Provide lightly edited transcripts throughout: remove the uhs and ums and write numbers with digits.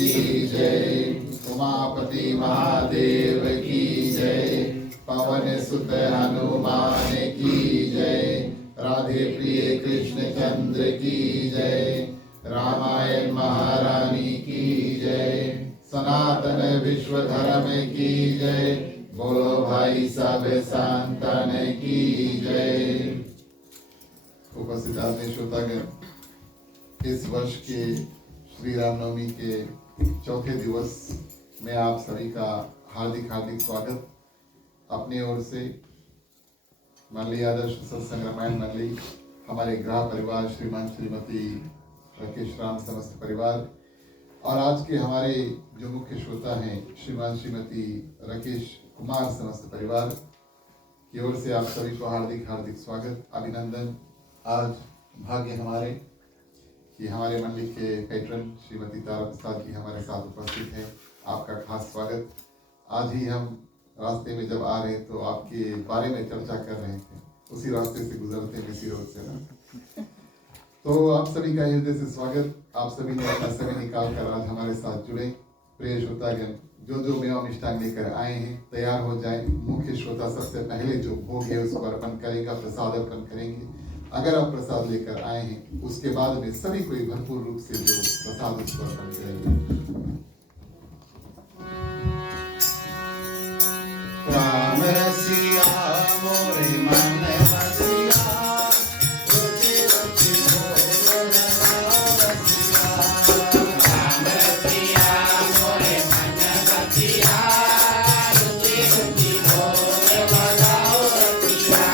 की जय, उमापति महादेव की जय, पवन सुत हनुमान की जय, राधे प्रिय कृष्ण चंद्र की जय, रामायण महारानी की जय, सनातन विश्व धर्म की जय, बोलो भाई सब संतन की जय। उपस्थित आदरणीय श्रोतागण, इस वर्ष के श्री रामनवमी के चौथे दिवस में आप सभी का हार्दिक हार्दिक स्वागत। अपनी ओर से मंडली आदर्श सत्संग रामायण मंडली, हमारे ग्राह परिवार श्रीमान श्रीमती राकेश राम समस्त परिवार और आज के हमारे जो मुख्य श्रोता हैं श्रीमान श्रीमती राकेश कुमार समस्त परिवार की ओर से आप सभी को हार्दिक हार्दिक स्वागत, अभिनंदन। आज भाग्य हमारे कि हमारे मंडली के पैट्रन श्रीमती तारा प्रसाद जी हमारे साथ उपस्थित हैं। आपका खास स्वागत। आज ही हम रास्ते में जब आ रहे तो आपके बारे में चर्चा कर रहे थे, उसी रास्ते से गुजरते हैं इसी रोड से ना। तो आप सभी का हृदय से स्वागत। आप सभी ने अपना समय निकाल कर आज हमारे साथ जुड़े। प्रिय श्रोतागण, जो मेवा मिष्ठान लेकर आए हैं तैयार हो जाए। मुख्य श्रोता सबसे पहले जो भोग है उसको अर्पण करेगा, प्रसाद अर्पण करेंगे। अगर आप प्रसाद लेकर आए हैं उसके बाद में सभी कोई भरपूर रूप से जो प्रसाद उसको अर्पण करेंगे। राम रसिया मोरे मन बसिया, रुचि रुचि भोग लगाओ रसिया। राम रसिया मोरे मन बसिया, रुचि रुचि भोग लगाओ रसिया।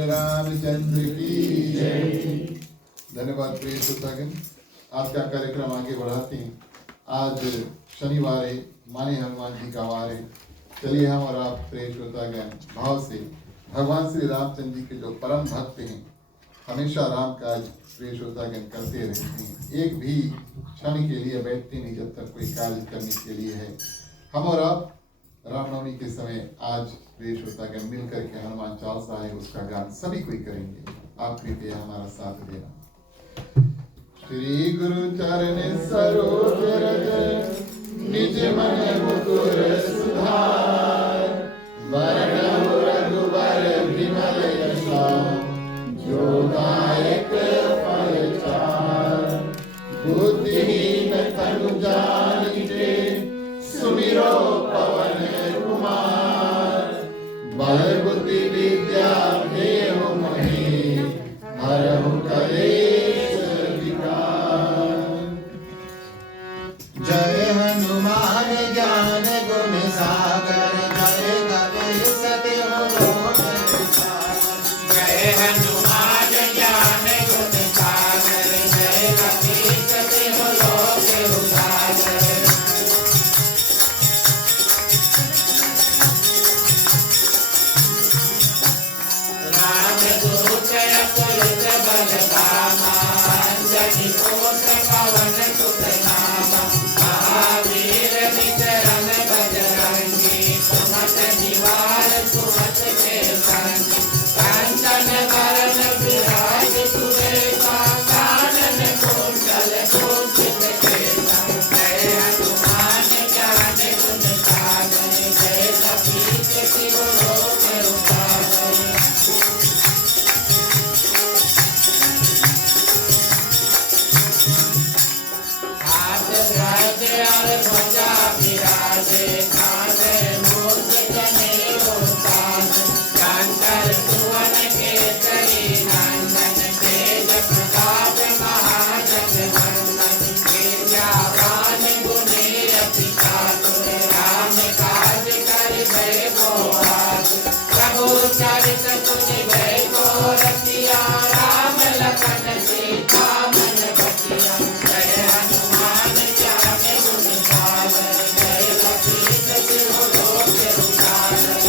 रामचंद्र की जय। धन्यवाद प्रिय श्रोतागण। आज का कार्यक्रम आगे बढ़ाते हैं। आज शनिवार है, माने हनुमान जी का वार है। चलिए हम और आप प्रिय श्रोतागण भाव से भगवान श्री रामचंद्र जी के जो परम भक्त हैं, हमेशा राम काज प्रिय श्रोतागण करते रहते हैं, एक भी क्षण के लिए बैठते नहीं जब तक कोई कार्य करने के लिए है। हम और आप रामनवमी के समय आज प्रिय श्रोतागण मिल करके हनुमान चालीसा है उसका गान सभी कोई करेंगे। आप कृपया हमारा साथ देना। श्री गुरु चरण सरोज रज निज मन मुकुर सुधार, वरणहु रघुबर विमल यशा, जो दायक फल चार। बुद्धिहीन तनु जानिके, सुमिरो पवन कुमार। बल बुद्धि विद्या देहु मोहि, हरहु कलेश विकार। जय हनुमान ज्ञान गुण सागर, जय कपीस तिहु लोक उजागर। जय हनुमान ज्ञान गुण सागर, जय कपीस तिहु लोक उजागर। राम दूत अतुलित बल धामा, अंजनी पुत्र पवन सुत नामा। महावीर विक्रम बजरंगी, सुमत निवार सुमत के संगी। कांचन वरण विराज सुबेसा, कानन कुंडल कुंचित केसा। जय हनुमान ज्ञान गुण सागर, जय कपीस तिहु लोक उजागर। हाथ ध्वज और ध्वजा विराजे, कांधे मूर्ध जनेऊ साज। शंकर सुवन केसरी नंदन, तेज प्रताप महाजगवंदन। विद्यावान गुणी अति चातुर, राम काज करिबे को आतुर। प्रभु चरित सुनिबे को रसिया, राम लखन सीता मन बसिया। जय हनुमान ज्ञान गुण सागर, जय कपीस तिहु लोक उजागर।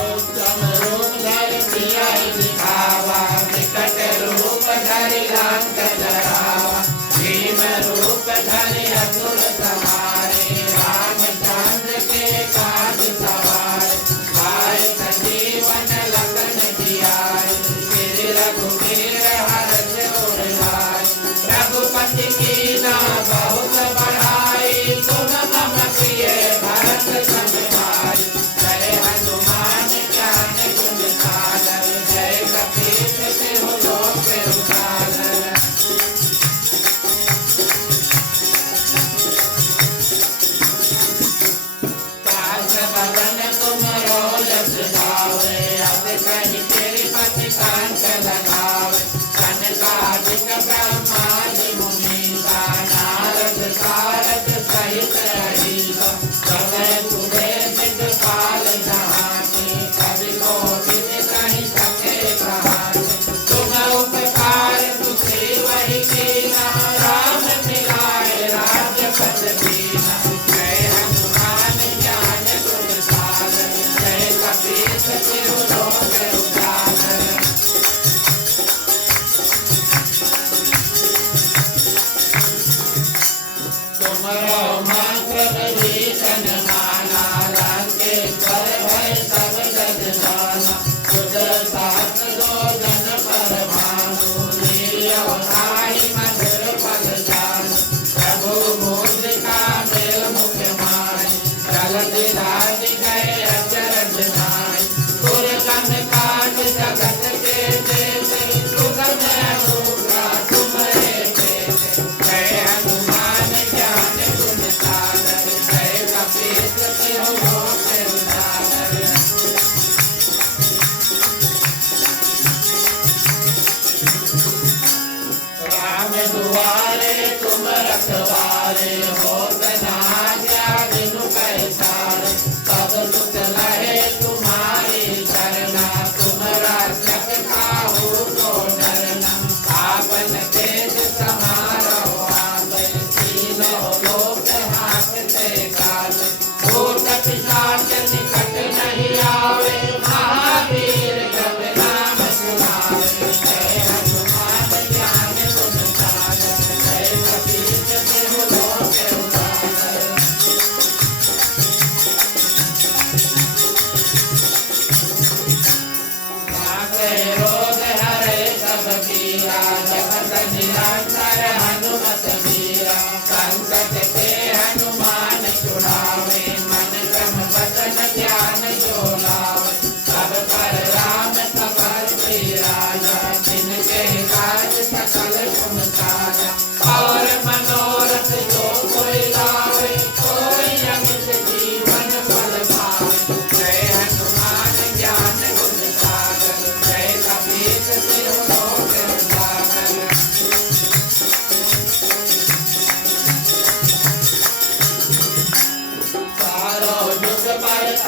उत्तम रूप धरि सियाहि दिखावा, विकट रूप धरि लंक जरावा। भीम रूप धरि असुर संहारे, रामचंद्र के काज सवारे। भाई संजीवन लखन जियाए, श्री रघुवीर हरष उर लाए। रघुपति कीन्हा बहुत बड़ाई, तुम मम प्रिय भरत सम भाई। जय हनुमान ज्ञान गुण सागर, जय कपीस तिहु लोक उजागर। काज बदन तुम रोजस गावे, अब कहि तिरुपति कांच लगावे। सनकादिक ब्रह्मादि मुनीसा, नारद सारद सहित अहीसा। समय तुझे दिगपाल जहानी, कवि कोविद कहि सके कहानी। तुम उपकार सुग्रीव कीन्हा, राम मिलाए राजपद दीन्हा। जय हनुमान ज्ञान गुण सागर, जय कपीस तिहु लोक उजागर। तुमरो मंत्र विभीषण माना, लंकेश्वर भय सब जग जाना। तुझ साथ दो जन पर भानु, लील्यो ताहि मधुर फल जानु। प्रभु मुद्रिका मेल मुख माहि, जलधि लाधि गए अचरज नाहि। तुर कन काज जगत के जेते, सुगम अनुग्रह तुम्हरे तेते। जय हनुमान ज्ञान गुण सागर, जय कपीस तिहु लोक उजागर। राम दुआरे तुम रखवारे, होत न आज्ञा बिनु पैसारे। सब सुख लहे तुम्हारी सरना,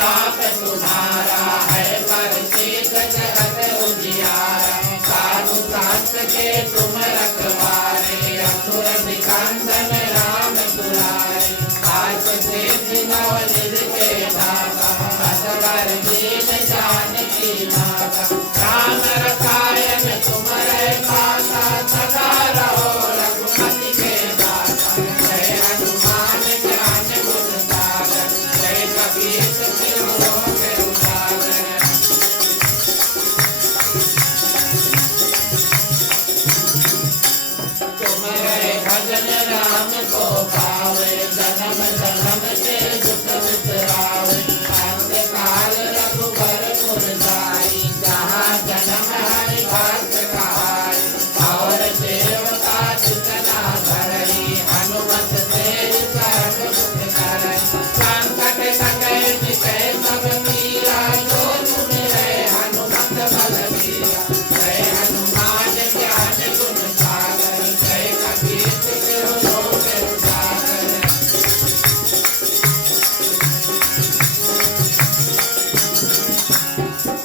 प्रताप तुम्हारा है प्रसिद्ध जगत उजियारा साधु संत के तुम रखवारे असुर निकंदन राम दुलारे आस सिद्धि नवनिध के दाता असवर दीन जानकी माता राम रसायन तुम्हारे पासा सदा रहो रघुपति के दाता जय हनुमान ज्ञान गुण सागर जय कबीर सिर लोक उजागर तुम्हारे भजन राम को पावे जन्म जन्म के दुख बिसरावे अंत काल रघुबर पुर जाई जहाँ जन्म हरि भक्त कहाई और देवता जितना धरई हनुमत से सर्व सुख करई संकट कटे मिटे सब पीरा जो तुम रहे हनुमत बलबीरा जय हनुमान ज्ञान गुण सागर जय कबीर सिर लोक उजागर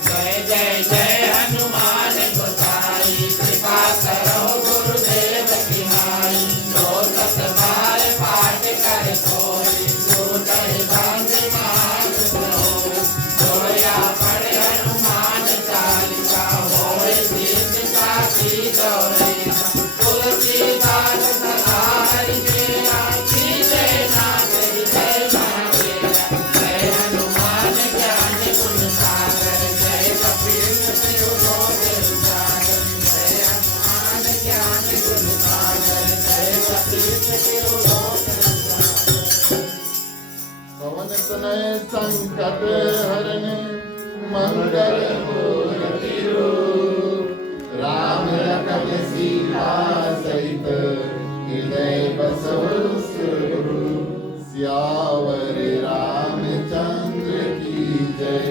जय जय जय हनुमान गोसाई कृपा करो गुरुदेव की नाई जो सत बार पाठ कर सोई सूत भंग मान सोई जोया पढ़े हनुमान चालीसा होए सिद्ध साखी गौरीसा तुलसीदास सदा हरि तेरा कीजे नाथ हृदय महादेवा जय हनुमान ज्ञान गुण सागर जय कबीर सिर लोक उजागर जय हनुमान ज्ञान गुण सागर जय कबीर सिर लोक उजागर पवन तनय संकट हरण मंगल मूर्ति रूप राम लखन सीता सहित हृदय बसव सुरभूप सियावर रामचंद्र की जय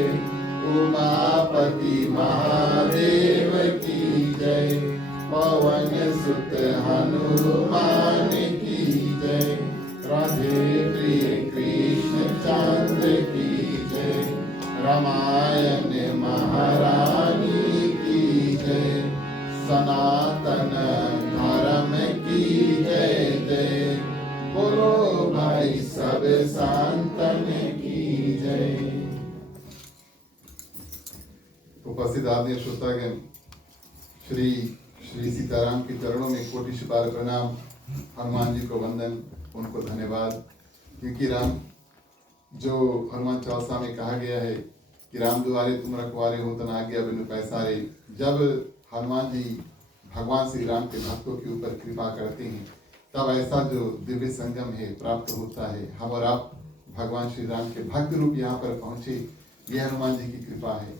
उमापति महादेव की जय पवन सुत हनुमान की जय राधे प्रिय कृष्ण चंद्र की जय रामायण महारानी की जय सनातन धर्म की जय जय बोलो भाई सब संतन की जय। उपस्थित आदरणीय श्रोतागण श्री श्री सीताराम के चरणों में कोटि बार प्रणाम। हनुमान जी को वंदन, उनको धन्यवाद, क्योंकि राम जो हनुमान चालीसा में कहा गया है कि राम दुआरे तुम रखवारे हो तना आज्ञा बिनु पैसारे। जब हनुमान जी भगवान श्री राम के भक्तों के ऊपर कृपा करते हैं तब ऐसा जो दिव्य संगम है प्राप्त होता है। हम और आप भगवान श्री राम के भक्त रूप यहाँ पर पहुँचे, ये हनुमान जी की कृपा है।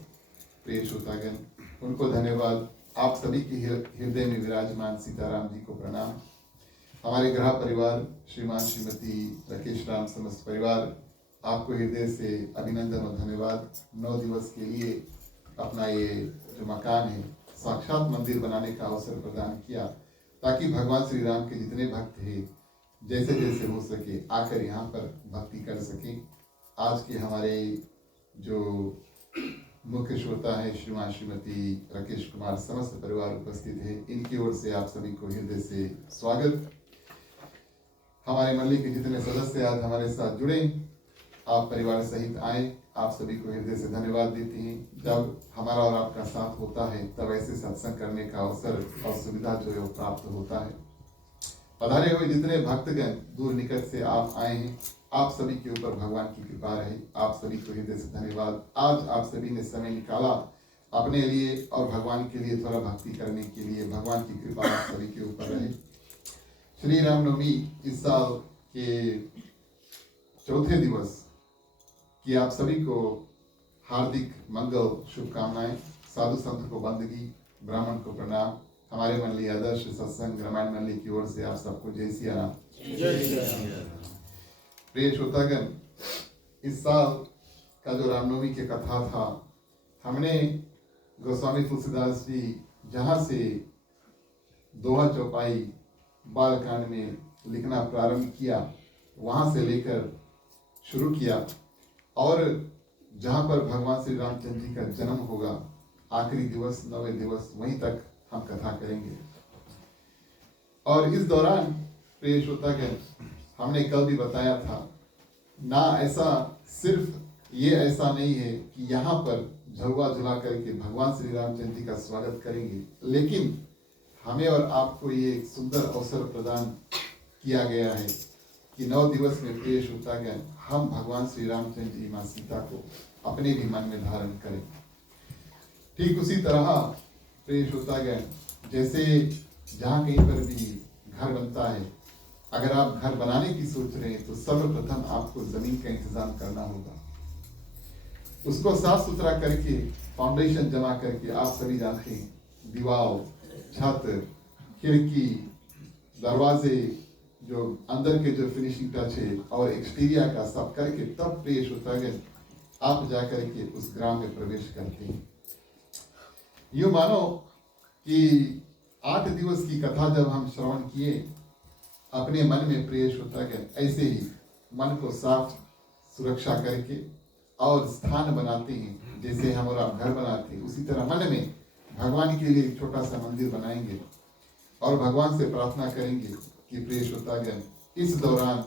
प्रिय श्रोतागण, उनको धन्यवाद। आप सभी के हृदय में विराजमान सीताराम जी को प्रणाम। हमारे ग्रह परिवार श्रीमान श्रीमती राकेश राम समस्त परिवार आपको हृदय से अभिनंदन और धन्यवाद। 9 दिवस के लिए अपना ये जो मकान है साक्षात मंदिर बनाने का अवसर प्रदान किया, ताकि भगवान श्री राम के जितने भक्त हैं जैसे जैसे हो सके आकर यहाँ पर भक्ति कर सकें। आज के हमारे जो मुख्य श्रोता है श्रीमान श्रीमती राकेश कुमार समस्त परिवार उपस्थित है, इनकी ओर से आप सभी को हृदय से स्वागत। हमारे मंडली के जितने सदस्य आज हमारे साथ जुड़े, आप परिवार सहित आए, आप सभी को हृदय से धन्यवाद देते हैं। जब हमारा और आपका साथ होता है तब ऐसे सत्संग करने का अवसर और सुविधा जो है वो प्राप्त होता है। पधारे हुए जितने भक्तगण दूर निकट से आप आए हैं, आप सभी के ऊपर भगवान की कृपा रहे। आप सभी को हृदय से धन्यवाद। आज आप सभी ने समय निकाला अपने लिए और भगवान के लिए थोड़ा भक्ति करने के लिए। भगवान की कृपा आप सभी के ऊपर रहे। श्री रामनवमी इस साल के चौथे दिवस की आप सभी को हार्दिक मंगल शुभकामनाएं। साधु संत को बंदगी, ब्राह्मण को प्रणाम। हमारे मंडली आदर्श सत्संग रामायण मंडली की ओर से आप सबको जय सिया राम। प्रिय श्रोतागण, इस साल का जो रामनवमी की कथा था, हमने गोस्वामी तुलसीदास जी जहाँ से दोहा चौपाई बालकांड में लिखना प्रारंभ किया, वहाँ से लेकर शुरू किया और जहां पर भगवान श्री रामचंद्र जी का जन्म होगा, आखिरी दिवस 9वें दिवस, वहीं तक हम कथा करेंगे। और इस दौरान प्रिय श्रोतागण, हमने कल भी बताया था ना, ऐसा सिर्फ ये ऐसा नहीं है कि यहाँ पर झलवा झुला करके भगवान श्री रामचंद्र जी का स्वागत करेंगे, लेकिन हमें और आपको ये एक सुंदर अवसर प्रदान किया गया है कि 9 दिवस में प्रिय श्रोतागण, हम भगवान श्री रामचंद्र जी माँ सीता को अपने भी मन में धारण करें। ठीक उसी तरह प्रिय श्रोतागण, जैसे जहाँ कहीं पर भी घर बनता है, अगर आप घर बनाने की सोच रहे हैं तो सर्वप्रथम आपको जमीन का इंतजाम करना होगा। उसको साफ सुथरा करके, फाउंडेशन जमा करके, आप सभी जानते हैं, दीवार, छत, खिड़की, दरवाजे, जो अंदर के जो फिनिशिंग टच है और एक्सटीरियर का सब करके तब प्रिय श्रोतागण आप जाकर के उस ग्राम में प्रवेश करते हैं। यूं मानो कि 8 दिवस की कथा जब हम श्रवण किए अपने मन में प्रिय श्रोतागण, ऐसे ही मन को साफ सुरक्षा करके और स्थान बनाते हैं, जैसे हमारा घर बनाते हैं उसी तरह मन में भगवान के लिए एक छोटा सा मंदिर बनाएंगे और भगवान से प्रार्थना करेंगे कि प्रिय श्रोतागण, इस दौरान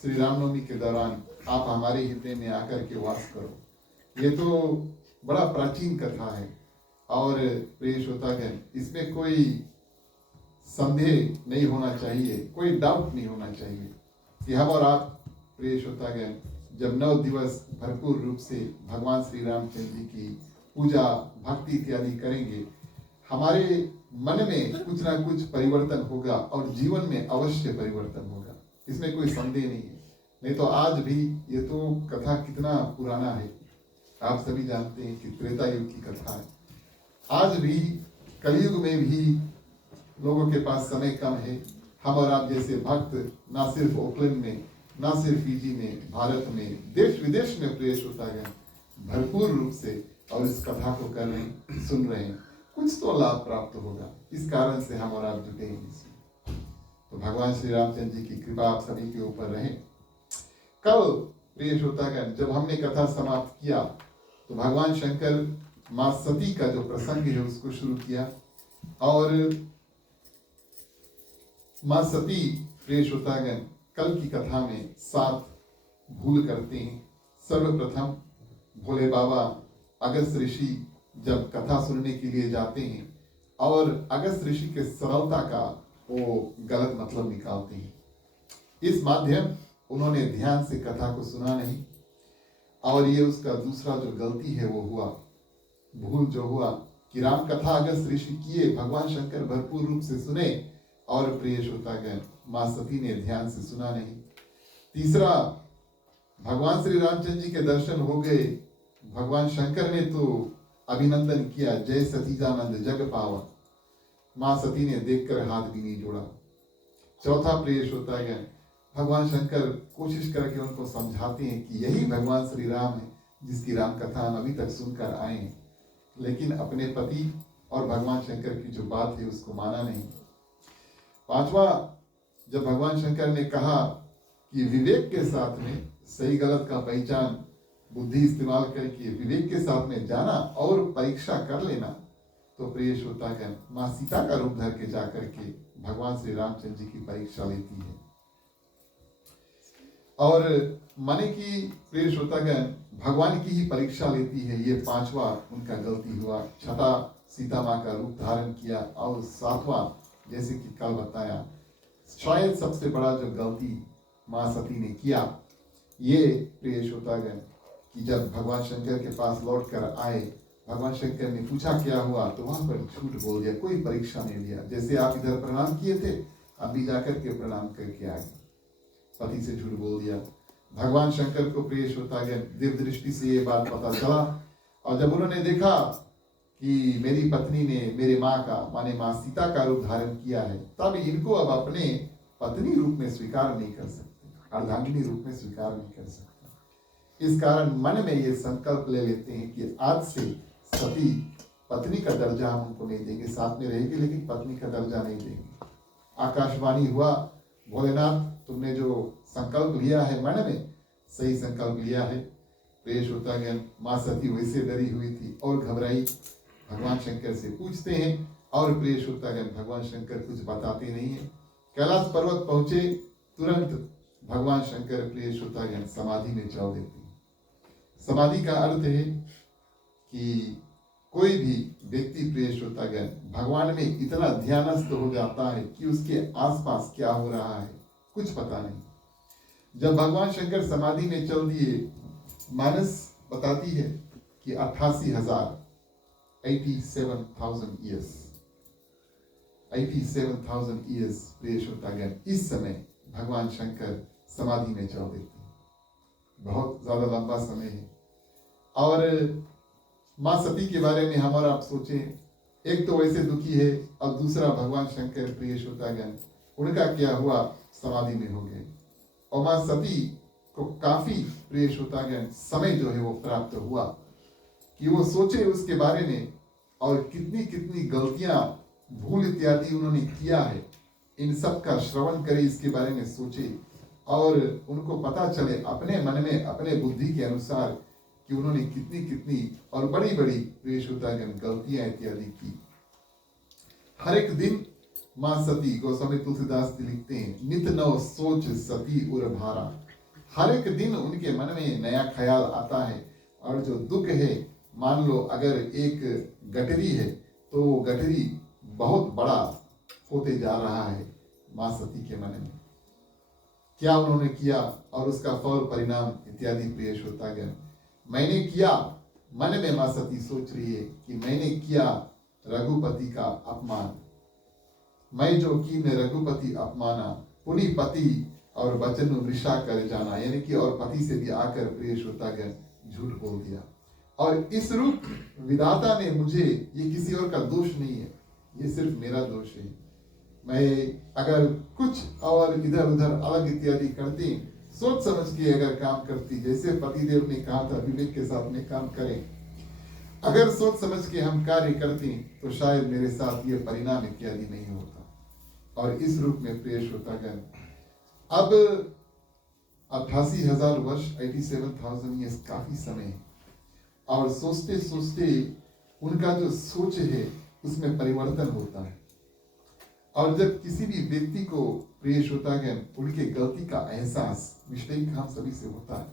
श्री रामनवमी के दौरान आप हमारे हृदय में आकर के वास करो। ये तो बड़ा प्राचीन कथा है और प्रिय श्रोतागण, इसमें कोई संदेह नहीं होना चाहिए, कोई डाउट नहीं होना चाहिए कि हम और आप प्रिय श्रोतागण जब 9 दिवस भरपूर रूप से भगवान श्री रामचंद्र जी की पूजा भक्ति इत्यादि करेंगे, हमारे मन में कुछ ना कुछ परिवर्तन होगा और जीवन में अवश्य परिवर्तन होगा, इसमें कोई संदेह नहीं है। नहीं तो आज भी, ये तो कथा कितना पुराना है, आप सभी जानते हैं कि त्रेता युग की कथा है। आज भी कलयुग में भी लोगों के पास समय कम है। हम और आप जैसे भक्त ना सिर्फ ओकलैंड में, ना सिर्फ फीजी में, भारत में, देश विदेश में प्रिय श्रोतागण भरपूर रूप से और इस कथा को कर रहे हैं, सुन रहे हैं, कुछ तो लाभ प्राप्त होगा। इस कारण से हम और आप जुटे हैं इसमें। तो भगवान श्री रामचंद्र जी की कृपा आप सभी के ऊपर रहे। कल प्रिय श्रोतागण जब हमने कथा समाप्त किया तो भगवान शंकर मां सती का जो प्रसंग है उसको शुरू किया और मां सती प्रिय श्रोतागण कल की कथा में 7 भूल करते हैं। सर्वप्रथम भोले बाबा अगस्त ऋषि जब कथा सुनने के लिए जाते हैं और अगस्त ऋषि के सरलता का वो गलत मतलब निकालते हैं। इस माध्यम उन्होंने ध्यान से कथा को सुना नहीं और ये उसका दूसरा जो गलती है वो हुआ, भूल जो हुआ कि राम कथा अगस्त ऋषि किए, भगवान शंकर भरपूर रूप से सुने और प्रिय श्रोतागण मां सती ने ध्यान से सुना नहीं। तीसरा, भगवान श्री रामचंद्र जी के दर्शन हो गए, भगवान शंकर ने तो अभिनंदन किया, जय सतीजानंद जग पावा, मां सती ने देखकर हाथ भी नहीं जोड़ा। चौथा प्रिय श्रोतागण भगवान शंकर कोशिश करके उनको समझाते हैं कि यही भगवान श्री राम है जिसकी राम कथा हम अभी तक सुनकर आए हैं, लेकिन अपने पति और भगवान शंकर की जो बात है उसको माना नहीं। पांचवा, जब भगवान शंकर ने कहा कि विवेक के साथ में सही गलत का पहचान बुद्धि इस्तेमाल करके विवेक के साथ में जाना और परीक्षा कर लेना, तो प्रिय श्रोतागण मां सीता का रूप धर के जाकर के भगवान श्री रामचंद्र जी की परीक्षा लेती है। और माने की प्रिय श्रोतागण भगवान की ही परीक्षा लेती है, ये 5वां उनका गलती हुआ। छठा, सीता माँ का रूप धारण किया और 7वां जैसे कि कल बताया, शायद सबसे बड़ा जो गलती मां सती ने किया, ये प्रिय श्रोतागण कि जब भगवान शंकर के पास लौट कर आए, भगवान शंकर ने पूछा क्या हुआ, तो वहां पर झूठ बोल दिया, कोई परीक्षा नहीं लिया। जैसे आप इधर प्रणाम किए थे, अभी जाकर के प्रणाम करके आए, पति से झूठ बोल दिया। भगवान शंकर को प्रिय श्रोतागण दिव्य दृष्टि से ये बात पता चला और जब उन्होंने देखा कि मेरी पत्नी ने मेरे माँ का माने माँ सीता का रूप धारण किया है, तब इनको अब अपने पत्नी रूप में स्वीकार नहीं कर सकते, अर्धांगिनी रूप में स्वीकार नहीं कर सकते। इस कारण मन में ये संकल्प ले लेते हैं कि आज से सती पत्नी का दर्जा हम उनको नहीं देंगे, साथ में रहेगी लेकिन पत्नी का दर्जा नहीं देंगे। आकाशवाणी हुआ, भोलेनाथ तुमने जो संकल्प लिया है मन में, सही संकल्प लिया है। प्रिय श्रोतागण, माँ सती वैसे डरी हुई थी और घबराई। भगवान शंकर से पूछते हैं और प्रिय श्रोतागण, भगवान शंकर कुछ बताते नहीं है। कैलाश पर्वत पहुंचे, तुरंत भगवान शंकर प्रिय श्रोतागण समाधि में चल देते हैं। समाधि का अर्थ है कि कोई भी व्यक्ति प्रिय श्रोतागण भगवान में इतना ध्यानस्थ हो जाता है कि उसके आसपास क्या हो रहा है कुछ पता नहीं। जब भगवान शंकर समाधि में चल दिए, मानस बताती है कि 88,000 87,000 ईयर्स प्रिय श्रोतागण इस समय भगवान शंकर समाधि में चल देते हैं। बहुत ज्यादा लंबा समय है। और माँ सती के बारे में हम और आप सोचें, एक तो वैसे दुखी है और दूसरा भगवान शंकर प्रिय श्रोतागण उनका क्या हुआ, समाधि में हो गए। और माँ सती को काफी प्रिय श्रोतागण समय जो है वो प्राप्त हुआ कि वो सोचे उसके बारे में और कितनी कितनी गलतियां, भूल इत्यादि उन्होंने किया है, इन सब का श्रवण करे, इसके बारे में सोचे और उनको पता चले अपने मन में अपने बुद्धि के अनुसार कि उन्होंने कितनी कितनी और बड़ी बड़ी प्रिय श्रोतागण गलतियां इत्यादि की। हर एक दिन माँ सती, गोस्वामी तुलसीदास जी लिखते हैं, नित नव सोच सती उर भारा। हर एक दिन उनके मन में नया ख्याल आता है। और जो दुख है, मान लो अगर एक गठरी है तो वो गठरी बहुत बड़ा होते जा रहा है माँ सती के मन में। क्या उन्होंने किया और उसका फल परिणाम इत्यादि प्रिय श्रोतागण, मैंने किया, मन में माँ सती सोच रही है कि मैंने किया रघुपति का अपमान, मैं जो की ने रघुपति अपमाना, पुनि पति और वचन वृषा कर जाना, यानी कि और पति से भी आकर प्रिय श्रोतागण झूठ बोल दिया। और इस रूप विधाता ने मुझे, ये किसी और का दोष नहीं है, ये सिर्फ मेरा दोष है। मैं अगर कुछ और इधर उधर अलग इत्यादि करती, सोच समझ के अगर काम करती, जैसे पतिदेव ने कहा था विवेक के साथ में काम करें, अगर सोच समझ के हम कार्य करती तो शायद मेरे साथ ये परिणाम इत्यादि नहीं होता। और इस रूप में प्रिय श्रोतागण अब 88,000 वर्ष 87,000 ईयर्स काफी समय है। और सोचते सोचते उनका जो सोच है उसमें परिवर्तन होता है। और जब किसी भी व्यक्ति को प्रिय श्रोतागण उनके गलती का एहसास, मिस्टेक हम सभी से होता है,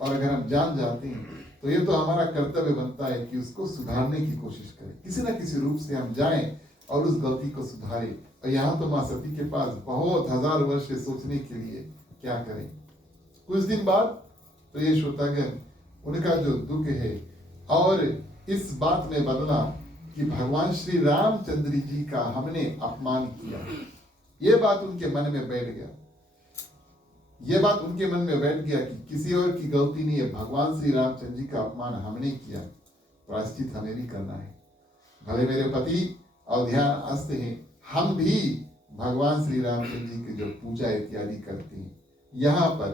और अगर हम जान जाते हैं तो ये तो हमारा कर्तव्य बनता है कि उसको सुधारने की कोशिश करें, किसी ना किसी रूप से हम जाएं और उस गलती को सुधारें। और यहाँ तो माँ सती के पास बहुत 1000 वर्ष से सोचने के लिए क्या करें। कुछ दिन बाद प्रिय श्रोतागण उनका जो दुख है और इस बात में बदला कि भगवान श्री रामचंद्र जी का हमने अपमान किया, ये बात उनके मन में बैठ गया। ये बात उनके मन में बैठ गया कि किसी और की गलती नहीं है, भगवान श्री रामचंद्र जी का अपमान हमने किया, प्रायश्चित हमें भी करना है। भले मेरे पति अवध्यान आस्ते हैं, हम भी भगवान श्री रामचंद्र जी की जो पूजा इत्यादि करते हैं। यहाँ पर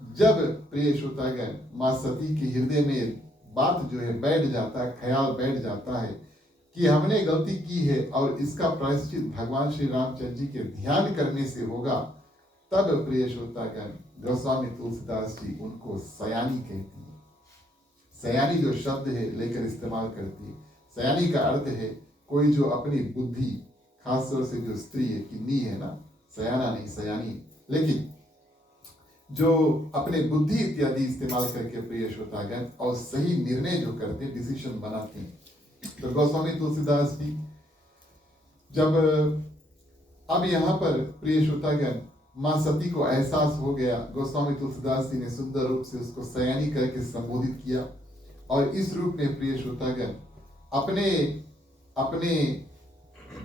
जब प्रिय श्रोतागण माँ सती के हृदय में बात जो है बैठ जाता है, ख्याल बैठ जाता है कि हमने गलती की है और इसका प्रायश्चित भगवान श्री रामचंद्र जी के ध्यान करने से होगा, तब प्रिय श्रोतागण गोस्वामी तुलसीदास जी उनको सयानी कहती है। सयानी जो शब्द है लेकर इस्तेमाल करती है। सयानी का अर्थ है कोई जो अपनी बुद्धि, खास तौर से जो स्त्री है, किन्नी है ना, सयाना नहीं सयानी, लेकिन जो अपने बुद्धि इत्यादि इस्तेमाल करके प्रिय श्रोतागण और सही निर्णय जो करते, डिसीजन बनाते हैं। तो गोस्वामी तुलसीदास जी जब अब यहाँ पर प्रिय श्रोतागण माँ सती को एहसास हो गया, गोस्वामी तुलसीदास जी ने सुंदर रूप से उसको सयानी करके संबोधित किया। और इस रूप में प्रिय श्रोतागण अपने अपने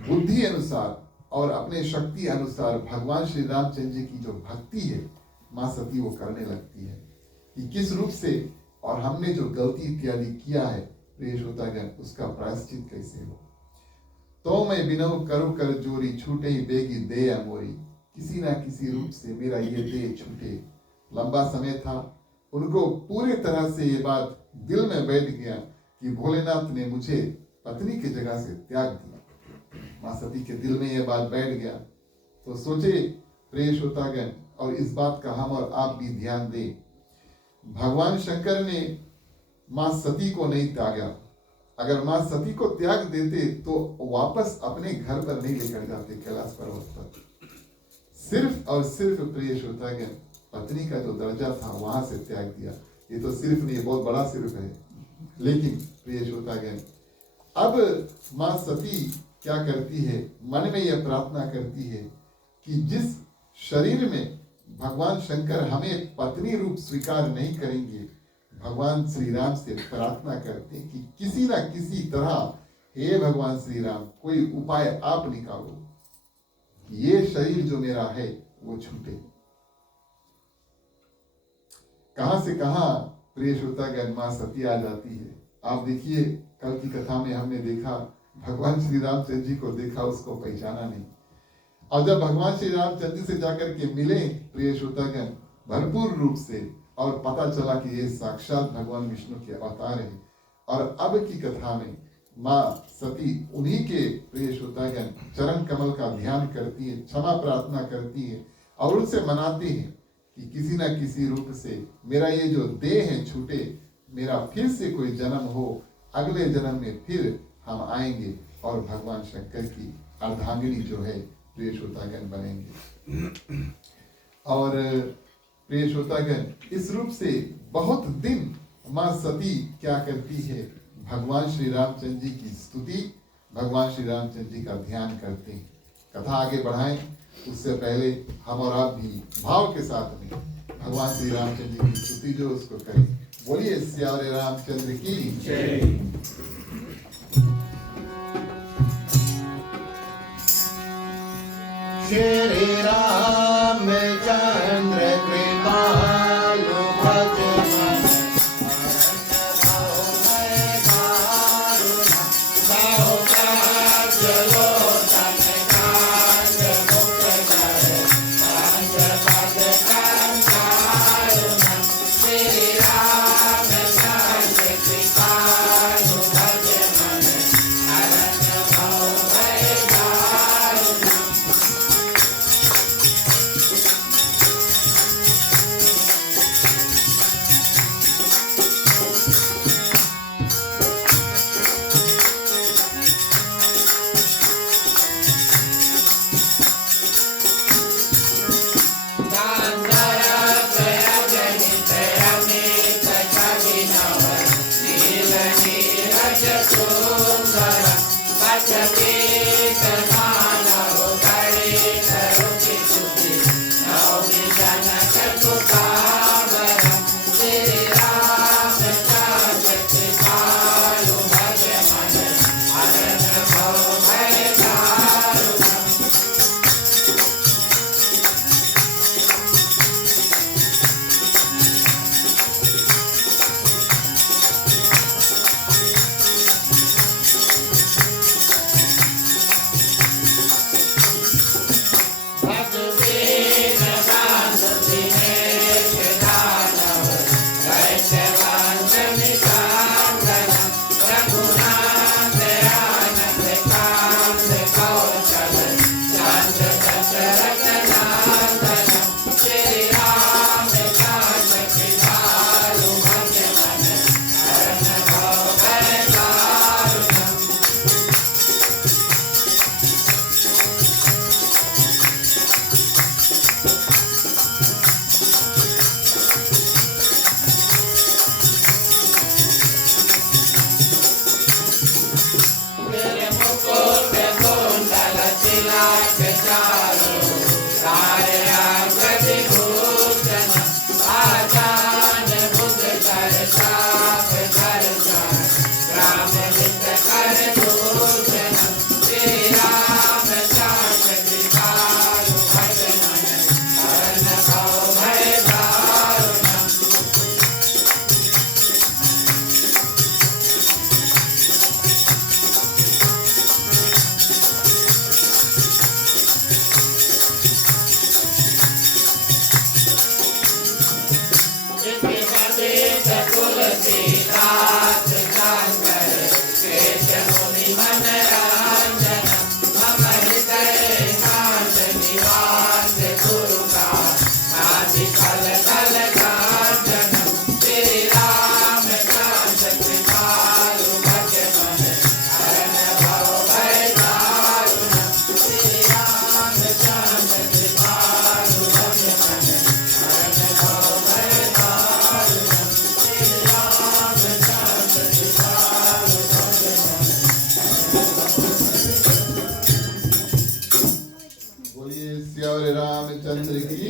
बुद्धि अनुसार और अपने शक्ति अनुसार भगवान श्री रामचंद्र जी की जो भक्ति है माँ सती वो करने लगती है कि किस रूप से और हमने जो गलती इत्यादि किया है प्रिय श्रोतागण उसका प्रायश्चित कैसे हो। तो मैं बिनव करू कर जोरी, छूटे ही बेगी दे मोरी, किसी ना किसी रूप से मेरा ये दे छूटे। लंबा समय था, उनको पूरी तरह से ये बात दिल में बैठ गया कि भोलेनाथ ने मुझे पत्नी की जगह से त्याग दिया। माँ सती के दिल में यह बात बैठ गया तो सोचे प्रिय श्रोतागण, और इस बात का हम और आप भी ध्यान दें, भगवान शंकर ने मां सती को नहीं त्यागा। अगर मां सती को त्याग देते तो वापस अपने घर पर नहीं लेकर जाते कैलाश पर्वत पर। सिर्फ और सिर्फ प्रिय श्रोतागण पत्नी का जो दर्जा था वहां से त्याग दिया। ये तो सिर्फ नहीं, बहुत बड़ा सिर्फ है। लेकिन प्रिय श्रोतागण अब मां सती क्या करती है, मन में यह प्रार्थना करती है कि जिस शरीर में भगवान शंकर हमें पत्नी रूप स्वीकार नहीं करेंगे, भगवान श्री राम से प्रार्थना करते हैं कि किसी ना किसी तरह हे भगवान श्री राम कोई उपाय आप निकालो, ये शरीर जो मेरा है वो छूटे। कहां से कहां प्रिय श्रोतागण मां सती आ जाती है। आप देखिए कल की कथा में हमने देखा भगवान श्री रामचंद्र जी को देखा, उसको पहचाना नहीं। और जब भगवान श्री रामचंद्र जी से जाकर के मिले प्रिय श्रोतागण भरपूर रूप से, और पता चला कि ये साक्षात भगवान विष्णु के अवतार हैं। और अब की कथा में मां सती उन्हीं के प्रिय श्रोतागण चरण कमल का ध्यान करती है, क्षमा प्रार्थना करती है और उनसे मनाती है कि किसी ना किसी रूप से मेरा ये जो देह है छूटे, मेरा फिर से कोई जन्म हो, अगले जन्म में फिर हम आएंगे और भगवान शंकर की अर्धांगिनी जो है प्रिय श्रोतागण बनेंगे। और प्रिय श्रोतागण इस रूप से बहुत दिन मां सती क्या करती है, भगवान श्री रामचंद्र जी की स्तुति, भगवान श्री रामचंद्र जी का ध्यान करते हैं। कथा आगे बढ़ाएं उससे पहले हम और आप भी भाव के साथ में भगवान श्री रामचंद्र जी की स्तुति जो उसको करें। बोलिए सियारे रामचंद्र की जय। श्री रामचंद्र कृपालु भज मन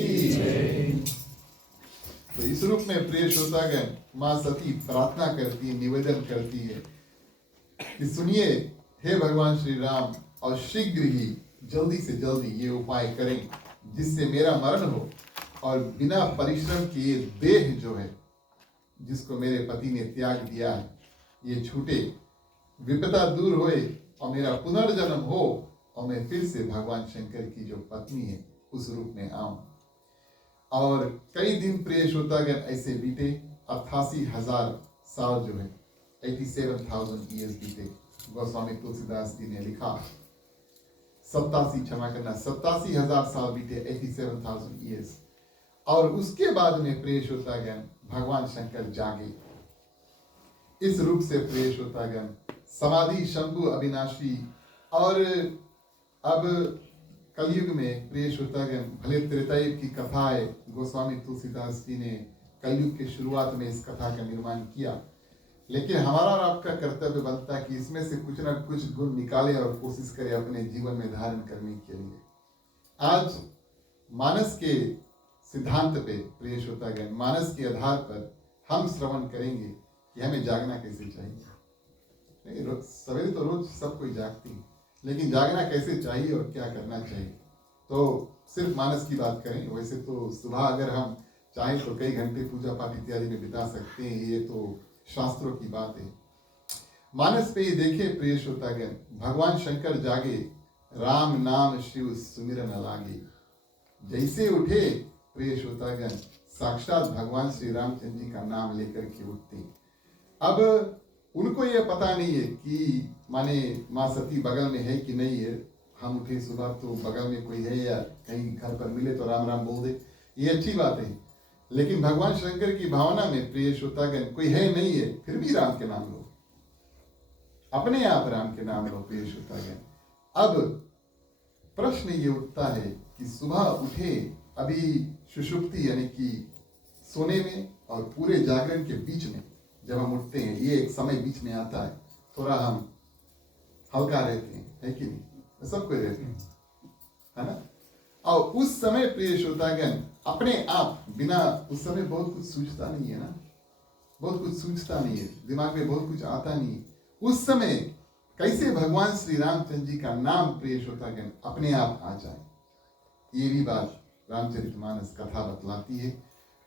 की जय। तो इस रूप में प्रिय श्रोतागण मां सती प्रार्थना करती है, निवेदन करती है कि सुनिए हे भगवान श्री राम, और शीघ्र ही जल्दी से जल्दी ये उपाय करें जिससे मेरा मरण हो और बिना परिश्रम किए देह जो है जिसको मेरे पति ने त्याग दिया है ये छूटे, विपदा दूर होए और मेरा पुनर्जन्म हो और मैं फिर से भगवान शंकर की जो पत्नी है उस रूप में आऊं। और कई दिन प्रिय श्रोतागण ऐसे बीते, 88,000 साल जो है 87,000 ईयर्स बीते। गोस्वामी तुलसीदास जी ने लिखा 87,000 साल बीते, 87,000 ईयर्स। और उसके बाद में प्रिय श्रोतागण भगवान शंकर जागे इस रूप से प्रिय श्रोतागण समाधि शंभु अविनाशी। और अब कलयुग में प्रिय श्रोतागण भले त्रेतायुग की कथा है, गोस्वामी तुलसीदास जी ने कलयुग के शुरुआत में इस कथा का निर्माण किया, लेकिन हमारा और आपका कर्तव्य बनता है कि इसमें से कुछ ना कुछ गुण निकाले और कोशिश करें अपने जीवन में धारण करने के लिए। आज मानस के सिद्धांत पे प्रिय श्रोतागण, मानस के आधार पर हम श्रवण करेंगे कि हमें जागना कैसे चाहिए। सवेरे तो रोज सब कोई जागती है, लेकिन जागना कैसे चाहिए और क्या करना चाहिए, तो सिर्फ मानस की बात करें। वैसे तो सुबह अगर हम चाहें तो कई घंटे पूजा पाठ इत्यादि में बिता सकते हैं, ये तो शास्त्रों की बात है। मानस पे ये देखे प्रिय श्रोतागण, भगवान शंकर जागे, राम नाम शिव सुमिरन लागे। जैसे उठे प्रिय श्रोतागण, साक्षात भगवान श्री रामचंद्र जी का नाम लेकर के उठते। अब उनको ये पता नहीं है कि माने माँ सती बगल में है कि नहीं है। हम उठे सुबह तो बगल में कोई है या कहीं घर पर मिले तो राम राम बोल दे, ये अच्छी बात है। लेकिन भगवान शंकर की भावना में प्रिय श्रोतागण कोई है नहीं है, फिर भी राम के नाम लो, अपने आप राम के नाम लो प्रिय श्रोतागण। अब प्रश्न ये उठता है कि सुबह उठे, अभी सुषुप्ति यानी कि सोने में और पूरे जागरण के बीच में जब हम उठते हैं, ये एक समय बीच में आता है, थोड़ा हम हल्का रहते हैं, है कि नहीं? सब कोई रहते हैं, है ना? और उस समय प्रिय श्रोतागण अपने आप बिना, उस समय बहुत कुछ सूझता नहीं है ना, बहुत कुछ सूझता नहीं है, दिमाग में बहुत कुछ आता नहीं है। उस समय कैसे भगवान श्री रामचंद्र जी का नाम प्रिय श्रोतागण अपने आप आ जाए, ये भी बात रामचरितमानस कथा बतलाती है।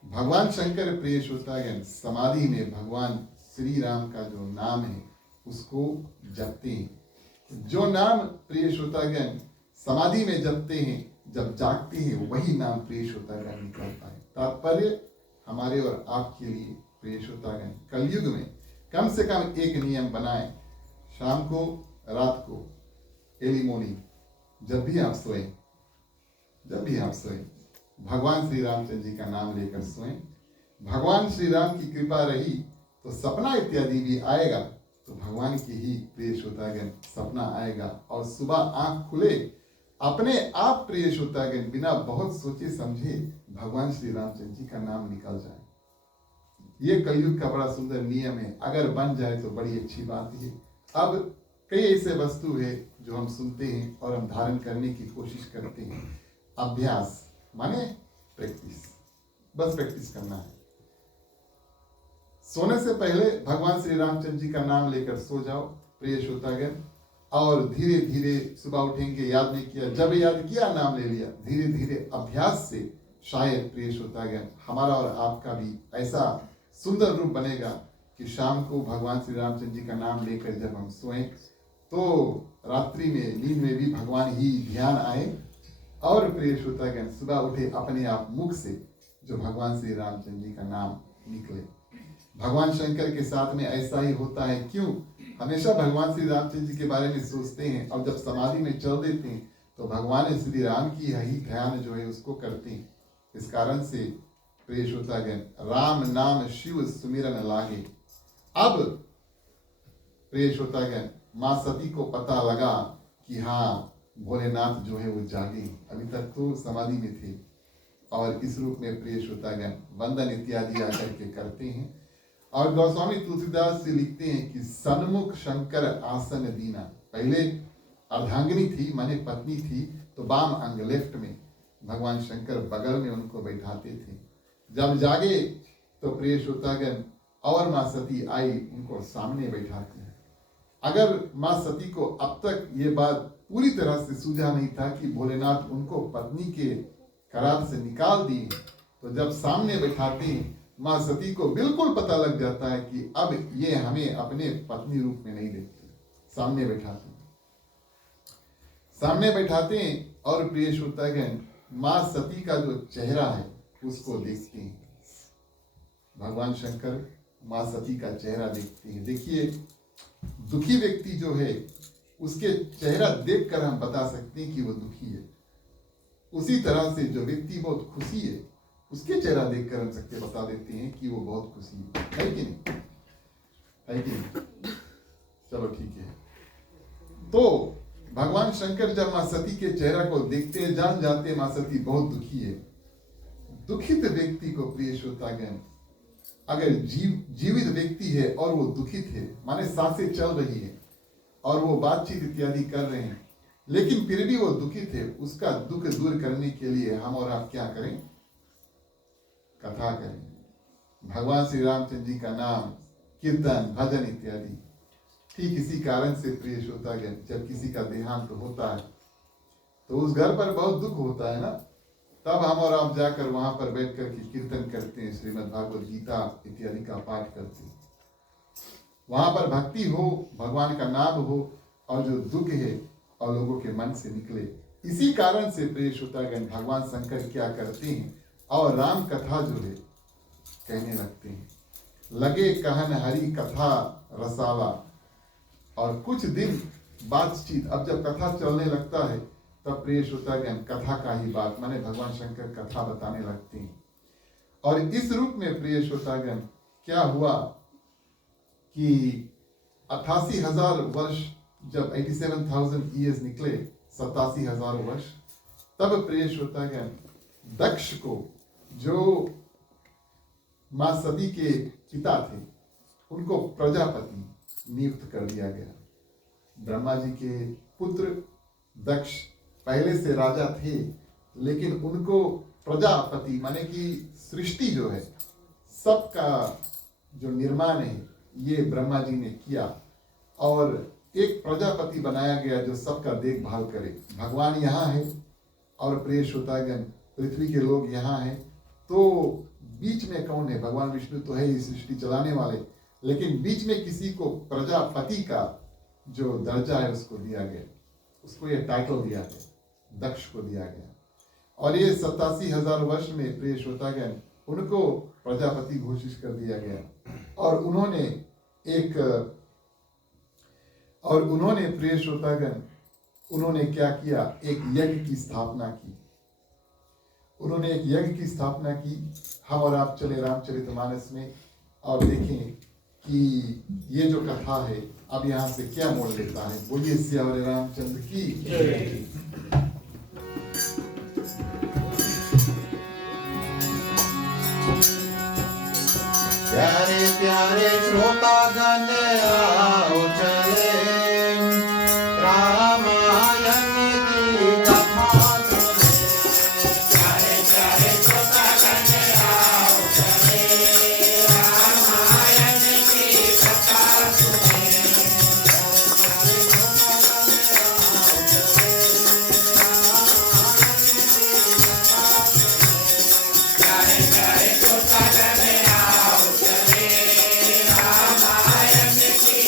भगवान शंकर प्रिय श्रोतागण समाधि में भगवान श्री राम का जो नाम है उसको जपते हैं। जो नाम प्रिय श्रोतागण समाधि में जपते हैं, जब जागते हैं वही नाम प्रिय श्रोतागण निकलता है। तात्पर्य हमारे और आपके लिए प्रिय श्रोतागण कलयुग में कम से कम एक नियम बनाए, शाम को रात को एर्ली मॉर्निंग जब भी आप सोए भगवान श्री रामचंद्र जी का नाम लेकर सोएं। भगवान श्री राम की कृपा रही तो सपना इत्यादि भी आएगा, तो भगवान की ही प्रिय श्रोतागण सपना आएगा। और सुबह आंख खुले अपने आप प्रिय श्रोतागण बिना बहुत सोचे समझे भगवान श्री रामचंद्र जी का नाम निकल जाए। ये कलयुग का बड़ा सुंदर नियम है, अगर बन जाए तो बड़ी अच्छी बात है। अब कई ऐसे वस्तु है जो हम सुनते हैं और हम धारण करने की कोशिश करते हैं। अभ्यास माने प्रैक्टिस, बस प्रैक्टिस करना है। सोने से पहले भगवान श्री रामचंद्र जी का नाम लेकर सो जाओ प्रिय श्रोतागण, और धीरे धीरे सुबह उठेंगे, याद नहीं किया, जब याद किया नाम ले लिया, धीरे धीरे अभ्यास से शायद प्रिय श्रोतागण हमारा और आपका भी ऐसा सुंदर रूप बनेगा कि शाम को भगवान श्री रामचंद्र जी का नाम लेकर जब हम सोएं तो रात्रि में नींद में भी भगवान ही ध्यान आए, और प्रिय श्रोतागण सुबह उठे अपने आप मुख से जो भगवान श्री रामचंद्र जी का नाम निकले। भगवान शंकर के साथ में ऐसा ही होता है। क्यों? हमेशा भगवान श्री रामचंद्र जी के बारे में सोचते हैं और जब समाधि में चल देते हैं तो भगवान श्री राम की ही ध्यान जो है उसको करते हैं। इस कारण से प्रिय श्रोतागण राम नाम शिव सुमिरन लागे। अब प्रिय श्रोतागण माँ सती को पता लगा कि हाँ भोलेनाथ जो है वो जागे, अभी तक तो समाधि में थे, और इस रूप में प्रिय श्रोतागण वंदन इत्यादि आकर के करते हैं। और गोस्वामी तुलसीदास से लिखते हैं कि सन्मुख शंकर आसन दीना। पहले अर्धांगिनी थी माने पत्नी थी, तो बाम अंग लेफ्ट में, भगवान शंकर बगल में उनको बैठाते थे। जब जागे तो प्रिय श्रोतागण और माँ सती आई उनको सामने बैठाती है। अगर माँ सती को अब तक ये बात पूरी तरह से सूझा नहीं था कि भोलेनाथ उनको पत्नी के करार से निकाल दिए, तो जब सामने बैठाते हैं माँ सती को बिल्कुल पता लग जाता है कि अब ये हमें अपने पत्नी रूप में नहीं देखते। सामने बैठाते हैं और प्रिय श्रोतागण माँ सती का जो चेहरा है उसको देखते हैं। भगवान शंकर माँ सती का चेहरा देखते हैं। देखिए, दुखी व्यक्ति जो है उसके चेहरा देखकर हम बता सकते हैं कि वो दुखी है। उसी तरह से जो व्यक्ति बहुत खुशी है उसके चेहरा देखकर हम सबके बता देते हैं कि वो बहुत खुशी है कि नहीं? है कि नहीं? चलो ठीक है। तो भगवान शंकर जब माँ सती के चेहरा को देखते हैं, जान जाते हैं माँ सती बहुत दुखी है। दुखित व्यक्ति को प्रिय श्रोतागण, अगर जीवित व्यक्ति है और वो दुखित है, माने सांसें चल रही है और वो बातचीत इत्यादि कर रहे हैं, लेकिन फिर भी वो दुखित है, उसका दुख दूर करने के लिए हम और आप क्या करें? कथा करें, भगवान श्री रामचंद्र जी का नाम, कीर्तन, भजन इत्यादि। ठीक इसी कारण से प्रिय श्रोतागण, जब किसी का देहांत होता है तो उस घर पर बहुत दुख होता है ना, तब हम और आप जाकर वहां पर बैठ कर के कीर्तन करते हैं, श्रीमद् भागवत गीता इत्यादि का पाठ करते हैं। वहां पर भक्ति हो, भगवान का नाम हो और जो दुख है और लोगों के मन से निकले। इसी कारण से प्रिय श्रोतागण भगवान शंकर क्या करते हैं और राम कथा जो है कहने लगते हैं। लगे कहन हरि कथा रसाला, और कुछ दिन बातचीत, अब जब कथा चलने लगता है तब प्रिय श्रोतागण कथा का ही बात, माने भगवान शंकर कथा बताने लगते हैं। और इस रूप में प्रिय श्रोतागण क्या हुआ कि 88,000 वर्ष, जब 87,000 ईयर्स निकले, 87,000 वर्ष, तब प्रिय श्रोतागण दक्ष को, जो माँ सती के पिता थे, उनको प्रजापति नियुक्त कर दिया गया। ब्रह्मा जी के पुत्र दक्ष पहले से राजा थे, लेकिन उनको प्रजापति माने कि सृष्टि जो है, सबका जो निर्माण है ये ब्रह्मा जी ने किया और एक प्रजापति बनाया गया जो सबका देखभाल करे। भगवान यहाँ है और प्रिय श्रोतागण पृथ्वी के लोग यहाँ हैं, तो बीच में कौन है? भगवान विष्णु तो है ही सृष्टि चलाने वाले, लेकिन बीच में किसी को प्रजापति का जो दर्जा है उसको दिया गया, उसको ये टाइटल दिया गया, दक्ष को दिया गया। और ये 87,000 वर्ष में प्रिय श्रोतागण उनको प्रजापति घोषित कर दिया गया। और उन्होंने प्रिय श्रोतागण उन्होंने क्या किया? एक यज्ञ की स्थापना की। उन्होंने एक यज्ञ की स्थापना की। हम और आप चले रामचरितमानस में और देखें कि ये जो कथा है अब यहाँ से क्या मोड़ लेता है। बोलिए सियावर रामचंद्र की जय। प्यारे प्यारे श्रोतागण आओ चले रामायण की कथा सुने। प्यारे प्यारे श्रोतागण आओ चले रामायण की कथा सुने। प्यारे प्यारे श्रोतागण आओ चले रामायण की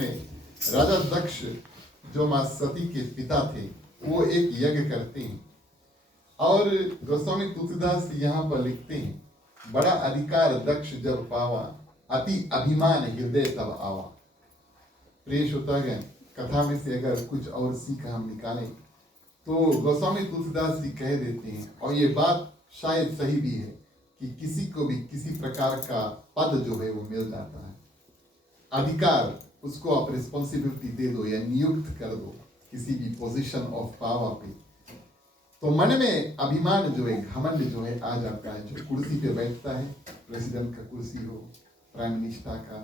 में राजा दक्ष जो मां सती के पिता थे वो एक यज्ञ करते हैं और गोस्वामी तुलसीदास यहाँ पर लिखते हैं, बड़ा अधिकार दक्ष जब पावा, अति अभिमान हृदय तब आवा। प्रिय श्रोतागण, कथा में से अगर कुछ और सीख हम निकालें तो गोस्वामी तुलसीदास जी कह देते हैं, और ये बात शायद सही भी है, कि किसी को भी किसी प्रकार का पद जो है वो मिल जाता है, अधिकार, उसको आप रिस्पॉन्सिबिलिटी दे दो या नियुक्त कर दो किसी भी पोजीशन ऑफ पावर पे, तो मन में अभिमान जो है, घमंड जो है आ जाता है। जो कुर्सी पे बैठता है, प्रेसिडेंट का कुर्सी हो, प्राइम मिनिस्टर का,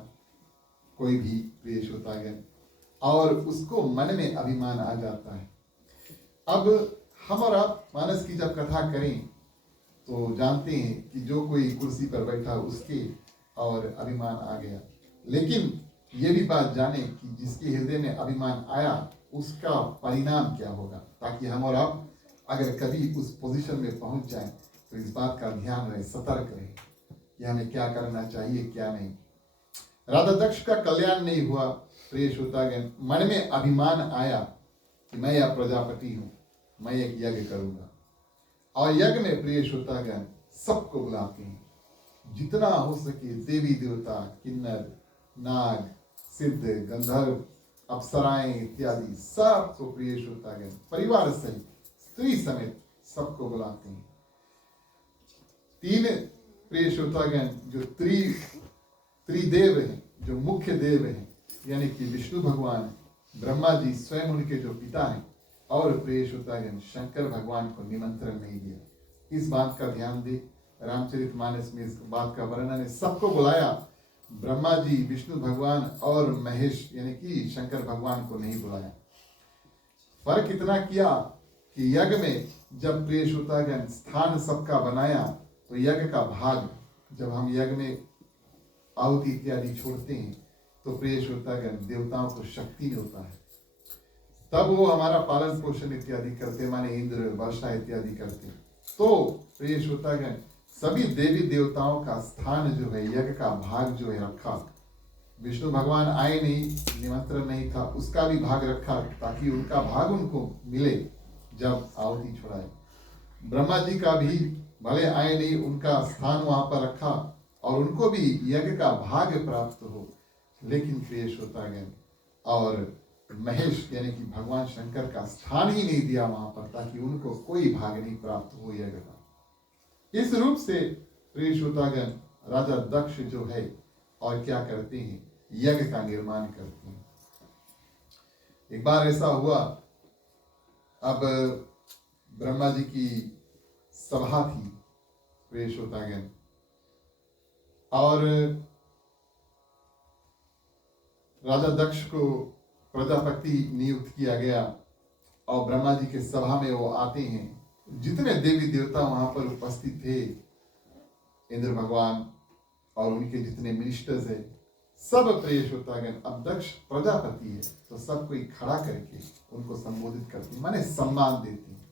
कोई भी प्रिय श्रोतागण, और उसको मन में अभिमान आ जाता है। अब हम और आप मानस की जब कथा करें तो जानते हैं कि जो कोई कुर्सी पर बैठा उसके और अभिमान आ गया, लेकिन ये भी बात जाने कि जिसके हृदय में अभिमान आया उसका परिणाम क्या होगा, ताकि हम और आप अगर कभी उस पोजीशन में पहुंच जाएं तो इस बात का ध्यान रहे, सतर्क रहे कि हमें क्या करना चाहिए क्या नहीं। राजा दक्ष का कल्याण नहीं हुआ प्रिय श्रोतागण, मन में अभिमान आया कि मैं यह प्रजापति हूं, मैं एक यज्ञ करूंगा, और यज्ञ में प्रिय श्रोतागण सबको बुलाते हैं, जितना हो सके देवी देवता, किन्नर, नाग, सिद्ध, गंधर्व, अप्सराएं इत्यादि सबको प्रिय श्रोतागण परिवार सहित, स्त्री समेत सबको बुलाते हैं। तीन प्रिय श्रोतागण जो त्रिदेव हैं, जो मुख्य देव हैं, यानी कि विष्णु भगवान, ब्रह्मा जी स्वयं उनके जो पिता हैं, और प्रिय श्रोतागण शंकर भगवान को निमंत्रण नहीं दिया। इस बात का ध्यान दे, रामचरितमानस में इस बात का वर्णन है, सबको बुलाया, ब्रह्मा जी, विष्णु भगवान और महेश यानी कि शंकर भगवान को नहीं बुलाया। फर्क इतना किया कि यज्ञ में जब प्रिय श्रोतागण स्थान सबका बनाया तो यज्ञ का भाग, जब हम यज्ञ में आहुति इत्यादि छोड़ते हैं तो प्रिय श्रोतागण देवताओं को शक्ति मिलता है, तब वो हमारा पालन पोषण इत्यादि करते, माने इंद्र, वर्षा इत्यादि करते। तो प्रिय श्रोतागण सभी देवी देवताओं का स्थान जो है, यज्ञ का भाग जो है रखा। विष्णु भगवान आए नहीं, निमंत्रण नहीं था, उसका भी भाग रखा ताकि उनका भाग उनको मिले जब आहुति छुड़ाए। ब्रह्मा जी का भी भले आए नहीं, उनका स्थान वहां पर रखा और उनको भी यज्ञ का भाग प्राप्त हो, लेकिन प्रिय श्रोतागण और महेश यानी कि भगवान शंकर का स्थान ही नहीं दिया वहां पर, ताकि उनको कोई भाग नहीं प्राप्त हो यज्ञ का। इस रूप से प्रिय श्रोतागण राजा दक्ष जो है और क्या करते हैं, यज्ञ का निर्माण करते हैं। एक बार ऐसा हुआ, अब ब्रह्मा जी की सभा थी प्रिय श्रोतागण, और राजा दक्ष को प्रजापति नियुक्त किया गया, और ब्रह्मा जी के सभा में वो आते हैं। जितने देवी देवता वहां पर उपस्थित थे, इंद्र भगवान और उनके जितने मिनिस्टर्स है, सब प्रिय श्रोतागण, अब दक्ष प्रजापति है तो सब कोई खड़ा करके उनको संबोधित करते, माने सम्मान देते हैं।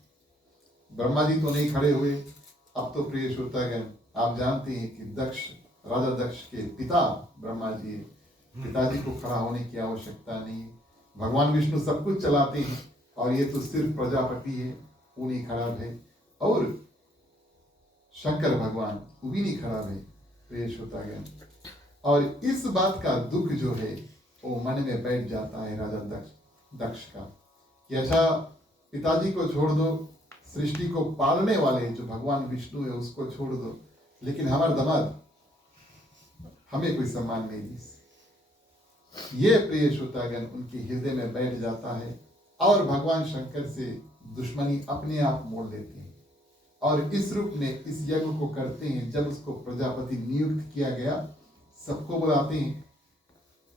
ब्रह्मा जी तो नहीं खड़े हुए। अब तो प्रिय श्रोतागण आप जानते हैं कि दक्ष, राजा दक्ष के पिता ब्रह्मा जी, पिताजी को खड़ा होने की आवश्यकता नहीं है। भगवान विष्णु सब कुछ चलाते हैं और ये तो सिर्फ प्रजापति है, वो नहीं खड़ा है, और शंकर भगवान वो भी नहीं खड़ा है प्रिय श्रोतागण। और इस बात का दुख जो है वो मन में बैठ जाता है राजा दक्ष का, कि अच्छा पिताजी को छोड़ दो, सृष्टि को पालने वाले जो भगवान विष्णु है उसको छोड़ दो, लेकिन हमारे दमाद हमें कोई सम्मान नहीं दी। ये प्रिय श्रोतागण उनके हृदय में बैठ जाता है और भगवान शंकर से दुश्मनी अपने आप मोड़ लेते हैं, और इस रूप में इस यज्ञ को करते हैं। जब उसको प्रजापति नियुक्त किया गया, सबको बुलाते हैं,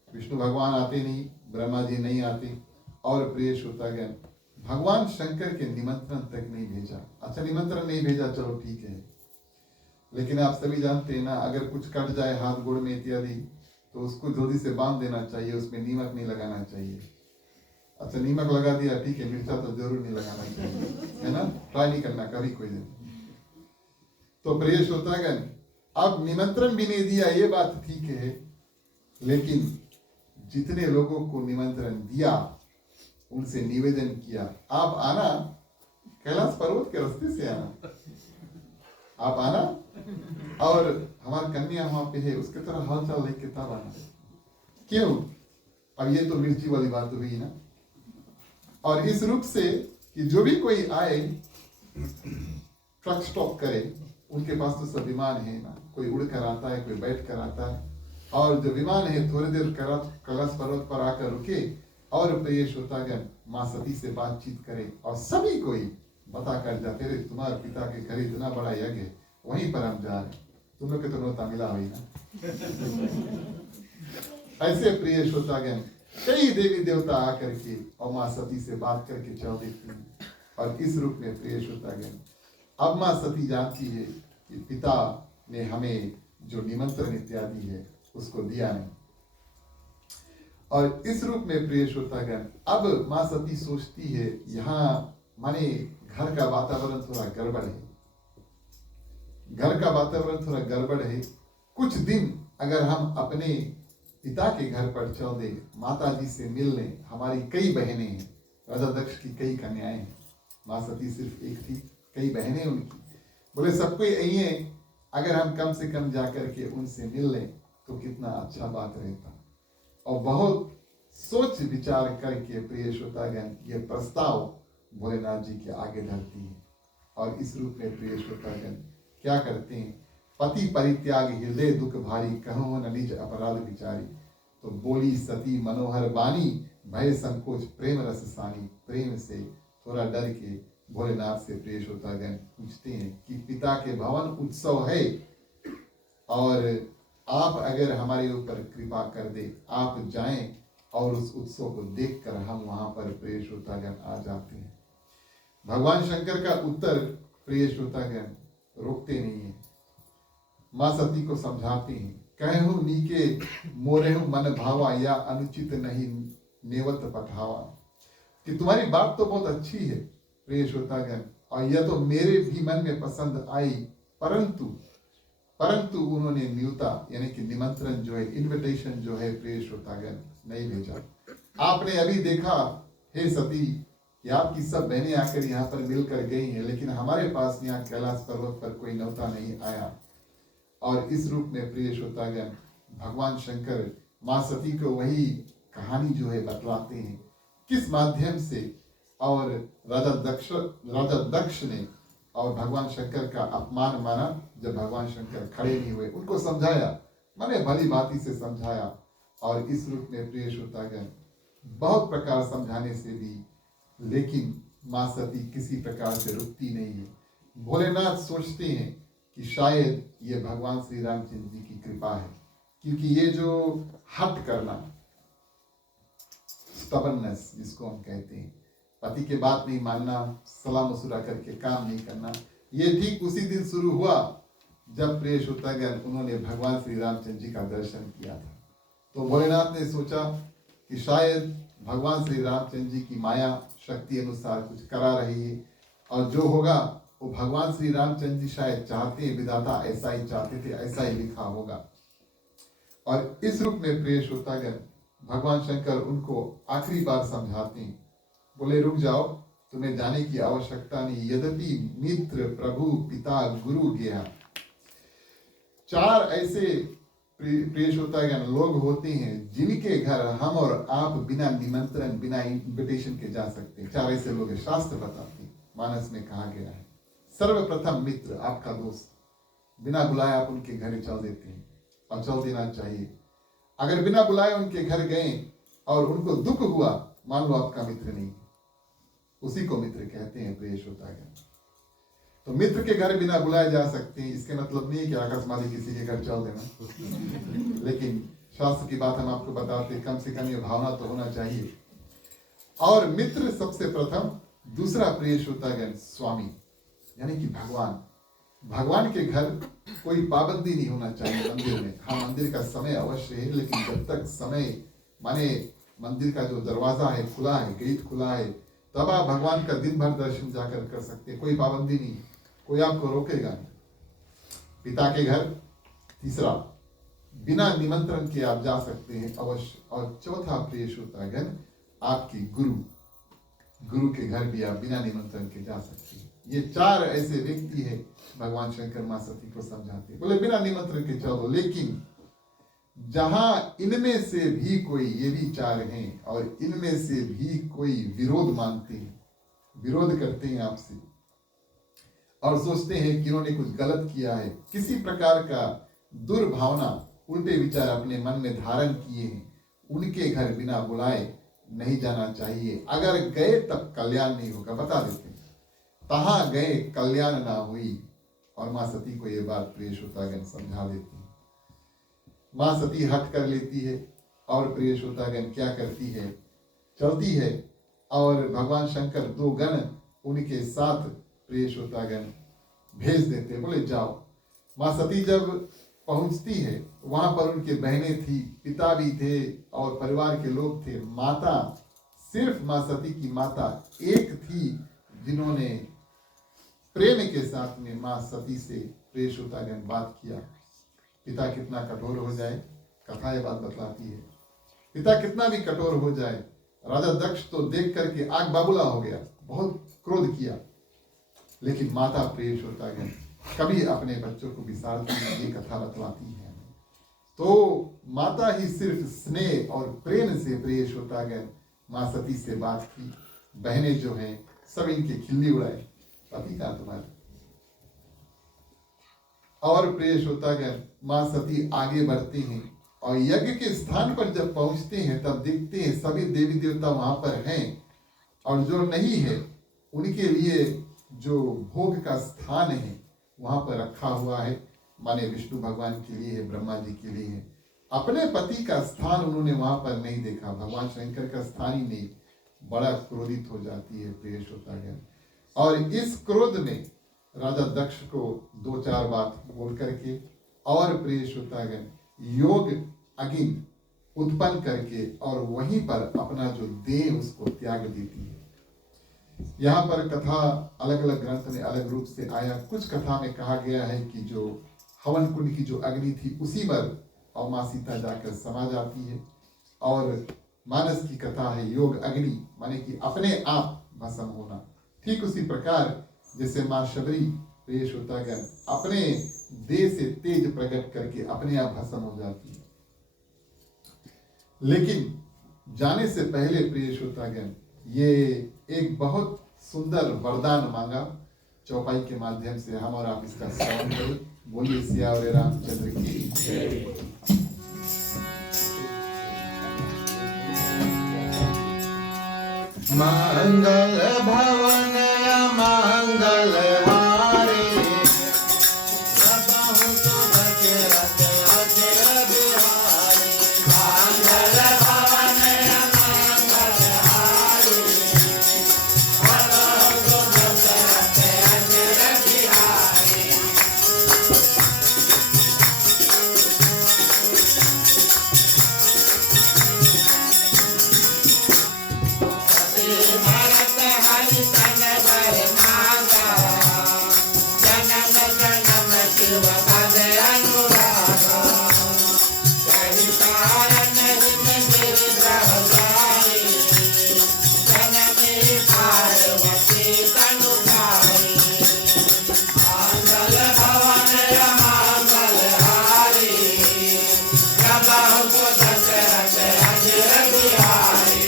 विष्णु भगवान आते नहीं, ब्रह्मा जी नहीं आते, और प्रिय श्रोतागण भगवान शंकर के निमंत्रण तक नहीं भेजा। अच्छा निमंत्रण नहीं भेजा, चलो ठीक है, लेकिन आप सभी जानते हैं ना, अगर कुछ कट जाए हाथ गोड़ में इत्यादि तो उसको जल्दी से बांध देना चाहिए, उसमें नीमक नहीं लगाना चाहिए। अच्छा नीमक लगा दिया ठीक है, मिर्चा तो जरूर नहीं लगाना चाहिए, है ना, ट्राई नहीं करना कभी कोई दिन। तो प्रिय श्रोतागण अब निमंत्रण भी नहीं दिया, ये बात ठीक है, लेकिन जितने लोगों को निमंत्रण दिया उनसे निवेदन किया, आप आना, कैलाश पर्वत के रास्ते से आना, आप आना, और हमारी कन्या वहां पे है उसके तरह हालचाल लेके तब आना। क्यों? अब ये तो मिर्ची वाली बात हुई ना। और इस रूप से कि जो भी कोई आए ट्रक स्टॉप करे, उनके पास तो सब विमान है ना, कोई उड़ कर आता है, कोई बैठ कर आता है, और जो विमान है थोड़ी देर कैलाश पर्वत पर आकर रुके और प्रिय श्रोतागण माँ सती से बातचीत करे और सभी कोई बता कर जाते रहे तुम्हारे पिता के घर इतना बड़ा यज्ञ है, वहीं पर हम जा रहे, तुम लोग के तो नौता मिला हुई ना। ऐसे प्रिय श्रोतागण कई देवी देवता आकर के और माँ सती से बात करके चल देती हैं। और इस रूप में प्रिय श्रोतागण अब माँ सती जानती है कि पिता ने हमें जो निमंत्रण इत्यादि है उसको दिया नहीं। और इस रूप में प्रिय श्रोतागण अब माँ सती सोचती है यहाँ माने घर का वातावरण थोड़ा गड़बड़ है, घर का वातावरण थोड़ा गड़बड़ है। कुछ दिन अगर हम अपने पिता के घर पर चल दे, माता जी से मिल लें, हमारी कई बहनें हैं, राजा दक्ष की कई कन्याएं हैं, माँ सती सिर्फ एक थी, कई बहनें उनकी, बोले सबको यही है, अगर हम कम से कम जाकर के उनसे मिल लें तो कितना अच्छा बात रहता। और बहुत सोच विचार करके प्रिय श्रोतागण ये प्रस्ताव भोलेनाथ जी के आगे धरती है। और इस रूप में प्रिय श्रोतागण क्या करते हैं, पति परित्याग हृदय दुख भारी, कहो न निज अपराध विचारी, तो बोली सती मनोहर बानी, भय संकोच प्रेम रस सानी। प्रेम से थोड़ा डर के भोलेनाथ से प्रिय श्रोतागण पूछते हैं कि पिता के भवन उत्सव है और आप अगर हमारे ऊपर कृपा कर दे, आप जाएं और उस उत्सव को देखकर हम वहां पर प्रिय श्रोतागण आ जाते हैं। भगवान शंकर का उत्तर प्रिय श्रोतागण रोकते नहीं है, माँ सती को समझाते हैं, कहूं नीके मोरेहु मन भावा, या अनुचित नहीं नेवत पठावा, कि तुम्हारी बात तो बहुत अच्छी है प्रिय श्रोतागण और यह तो मेरे भी मन में पसंद आई, परंतु उन्होंने न्यूता यानी कि निमंत्रण जो है, इनविटेशन जो है प्रिय श्रोतागण नहीं भेजा। आपने अभी देखा हे सती कि आपकी सब बहनें आकर यहाँ पर मिलकर गई हैं, लेकिन हमारे पास यहाँ कैलाश पर्वत पर कोई न्योता नहीं आया। और इस रूप में प्रिय श्रोतागण भगवान शंकर माँ सती को वही कहानी जो है बतलाते हैं, किस माध्यम से, और राजा दक्ष ने और भगवान शंकर का अपमान माना जब भगवान शंकर खड़े नहीं हुए, उनको समझाया, मैंने भली भांति से समझाया। और इस रूप में प्रिय श्रोतागण बहुत प्रकार समझाने से भी लेकिन माँ सती किसी प्रकार से रुकती नहीं है। भोलेनाथ सोचते हैं कि शायद ये भगवान श्री रामचंद्र जी की कृपा है, क्योंकि ये जो हट करना, स्टबर्ननेस जिसको हम कहते हैं, पति के बात नहीं मानना, सलाह मशुरा करके काम नहीं करना, ये ठीक उसी दिन शुरू हुआ जब प्रिय श्रोतागण उन्होंने भगवान श्री रामचंद्र जी का दर्शन किया था। तो भोलेनाथ ने सोचा कि शायद भगवान श्री रामचंद्र जी की माया शक्ति अनुसार कुछ करा रही है, और जो होगा वो भगवान श्री रामचंद्र जी शायद चाहते हैं, विधाता ऐसा ही चाहते थे, ऐसा ही लिखा होगा। और इस रूप में प्रिय श्रोतागण भगवान शंकर उनको आखिरी बार समझाते हैं, बोले रुक जाओ, तुम्हें जाने की आवश्यकता नहीं, यद्यपि मित्र प्रभु पिता गुरु गया। चार ऐसे प्रिय श्रोतागण लोग होते हैं जिनके घर हम और आप बिना निमंत्रण बिना इन्विटेशन के जा सकते हैं। चार ऐसे लोग हैं, शास्त्र बताते हैं, मानस में कहा गया है। सर्वप्रथम मित्र, आपका दोस्त, बिना बुलाए आप उनके घर चल देते हैं और चल देना चाहिए। अगर बिना बुलाए उनके घर गए और उनको दुख हुआ, मान लो आपका मित्र नहीं, उसी को मित्र कहते हैं प्रिय श्रोतागण। तो मित्र के घर बिना बुलाए जा सकते हैं, इसके मतलब नहीं है कि आकाशवाणी किसी के घर चल देना, लेकिन शास्त्र की बात हम आपको बताते हैं, कम से कम ये भावना तो होना चाहिए। और मित्र सबसे प्रथम, दूसरा प्रिय श्रोतागण स्वामी यानी कि भगवान के घर कोई पाबंदी नहीं होना चाहिए मंदिर में। हाँ, मंदिर का समय अवश्य है, लेकिन जब तक समय माने मंदिर का जो दरवाजा है खुला है, गेट खुला है, तब आप भगवान का दिन भर दर्शन जाकर कर सकते हैं, कोई पाबंदी नहीं, कोई आपको रोकेगा नहीं। पिता के घर तीसरा, बिना निमंत्रण के आप जा सकते हैं अवश्य। और चौथा प्रिय श्रोतागण, आपकी गुरु के घर भी आप बिना निमंत्रण के जा सकते हैं। ये 4 ऐसे व्यक्ति है भगवान शंकर मां सती को समझाते हैं, बोले बिना निमंत्रण के चलो। लेकिन जहां इनमें से भी कोई, ये भी 4 हैं, और इनमें से भी कोई विरोध मानते हैं, विरोध करते हैं आपसे और सोचते हैं कि इन्होंने कुछ गलत किया है, किसी प्रकार का दुर्भावना, उल्टे विचार अपने मन में धारण किए हैं, उनके घर बिना बुलाए नहीं जाना चाहिए। अगर गए तब कल्याण नहीं होगा, बता देते हैं। तहां गए कल्याण ना हुई। और मां सती को ये बात प्रिय श्रोतागण समझा देती है। मां सती हट कर लेती है और प्रिय श्रोतागण क्या करती है, चलती है और भगवान शंकर 2 गण उनके साथ प्रिय श्रोतागण भेज देते, बोले जाओ। मां सती जब पहुंचती है, वहां पर उनके बहनें थी, पिता भी थे और परिवार के लोग थे। माता, सिर्फ मां सती की माता एक थी जिन्होंने प्रेम के साथ में मां सती से प्रिय श्रोतागण बात किया। पिता कितना कठोर हो जाए, कथा ये बात बतलाती है। पिता कितना भी कठोर हो जाए, राजा दक्ष तो देख करके आग बाबूला हो गया, बहुत क्रोध किया, लेकिन माता प्रिय श्रोतागण कभी अपने बच्चों को विसारती नहीं, ये कथा बतलाती है। तो माता ही सिर्फ स्नेह और प्रेम से प्रिय श्रोतागण मां सती से बात की। बहनें जो हैं सब इनके खिल्ली उड़ाए, पति का तुम्हारा। और प्रिय श्रोतागण मां सती आगे बढ़ते हैं और यज्ञ के स्थान पर जब पहुंचते हैं तब देखते हैं सभी देवी देवता वहां पर हैं, और जो नहीं है उनके लिए जो भोग का स्थान है वहां पर रखा हुआ है, माने विष्णु भगवान के लिए है, ब्रह्मा जी के लिए है। अपने पति का स्थान उन्होंने वहां पर नहीं देखा, भगवान शंकर का स्थान ही नहीं। बड़ा क्रोधित हो जाती है प्रिय श्रोतागण। और इस क्रोध में राजा दक्ष को 2-4 बात बोल करके और प्रिय श्रोतागण योग अग्नि उत्पन्न करके और वहीं पर अपना जो देह उसको त्याग देती है। यहाँ पर कथा अलग अलग ग्रंथ में अलग रूप से आया। कुछ कथा में कहा गया है कि जो हवन कुंड की जो अग्नि थी उसी पर और माँ सीता जाकर समा जाती है। और मानस की कथा है योग अग्नि, माने कि अपने आप भस्म होना। ठीक उसी प्रकार जैसे माँ शबरी प्रिय श्रोतागण अपने देह से तेज प्रकट करके अपने आप भस्म हो जाती है। लेकिन जाने से पहले प्रिय श्रोतागण ये एक बहुत सुंदर वरदान मांगा चौपाई के माध्यम से हम और आप इसका श्रवण करें। बोलिए सियावर रामचंद्र की जय। मंगल भवन मंगल हारे सबहु शुभ चरत अजर बिहारी। मंगल भवन मंगल हारे सबहु शुभ चरत अजर बिहारी। भरत हरि सन बर मांगा जन्म जन्म शिव पद अनुरागा। कहि कारण हिम गिरधर जाई जननी पार्वती तनु पाई। मंगल भवन मंगल हारी सबहु शुभ चरत अजर बिहारी।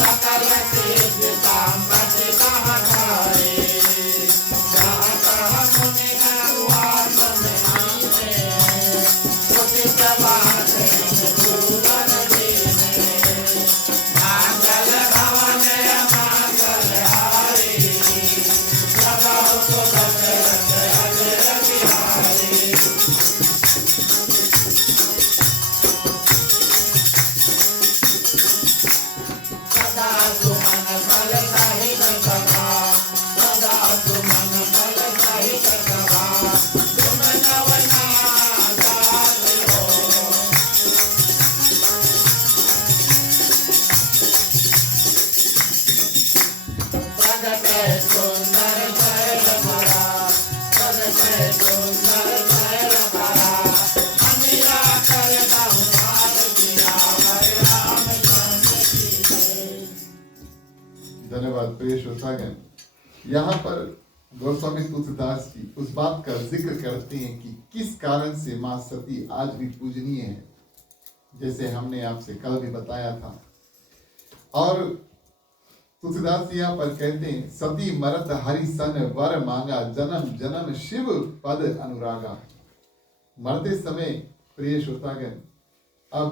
सकल सिद्ध संपत्ति कहाँ खाए। जहाँ तहाँ मुनि अनुवास में उचित बात पूरन दीने। मंगल भवन मंगल हारी सबहु शुभ चरत अजर बिहारी। सदा सुमन फल सहित सभा सदा सुमन फल सहित सभा। तुम नवना दास हो प्रिय श्रोतागण, यहाँ पर गोस्वामी तुलसीदास जी उस बात का जिक्र करते हैं कि किस कारण से माँ सती आज भी पूजनीय है, जैसे हमने आपसे कल भी बताया था। और तुलसीदास जी यहाँ पर कहते हैं, सती मरत हरि सन वर मांगा, जन्म जन्म शिव पद अनुरागा। मरते समय प्रिय श्रोतागण, अब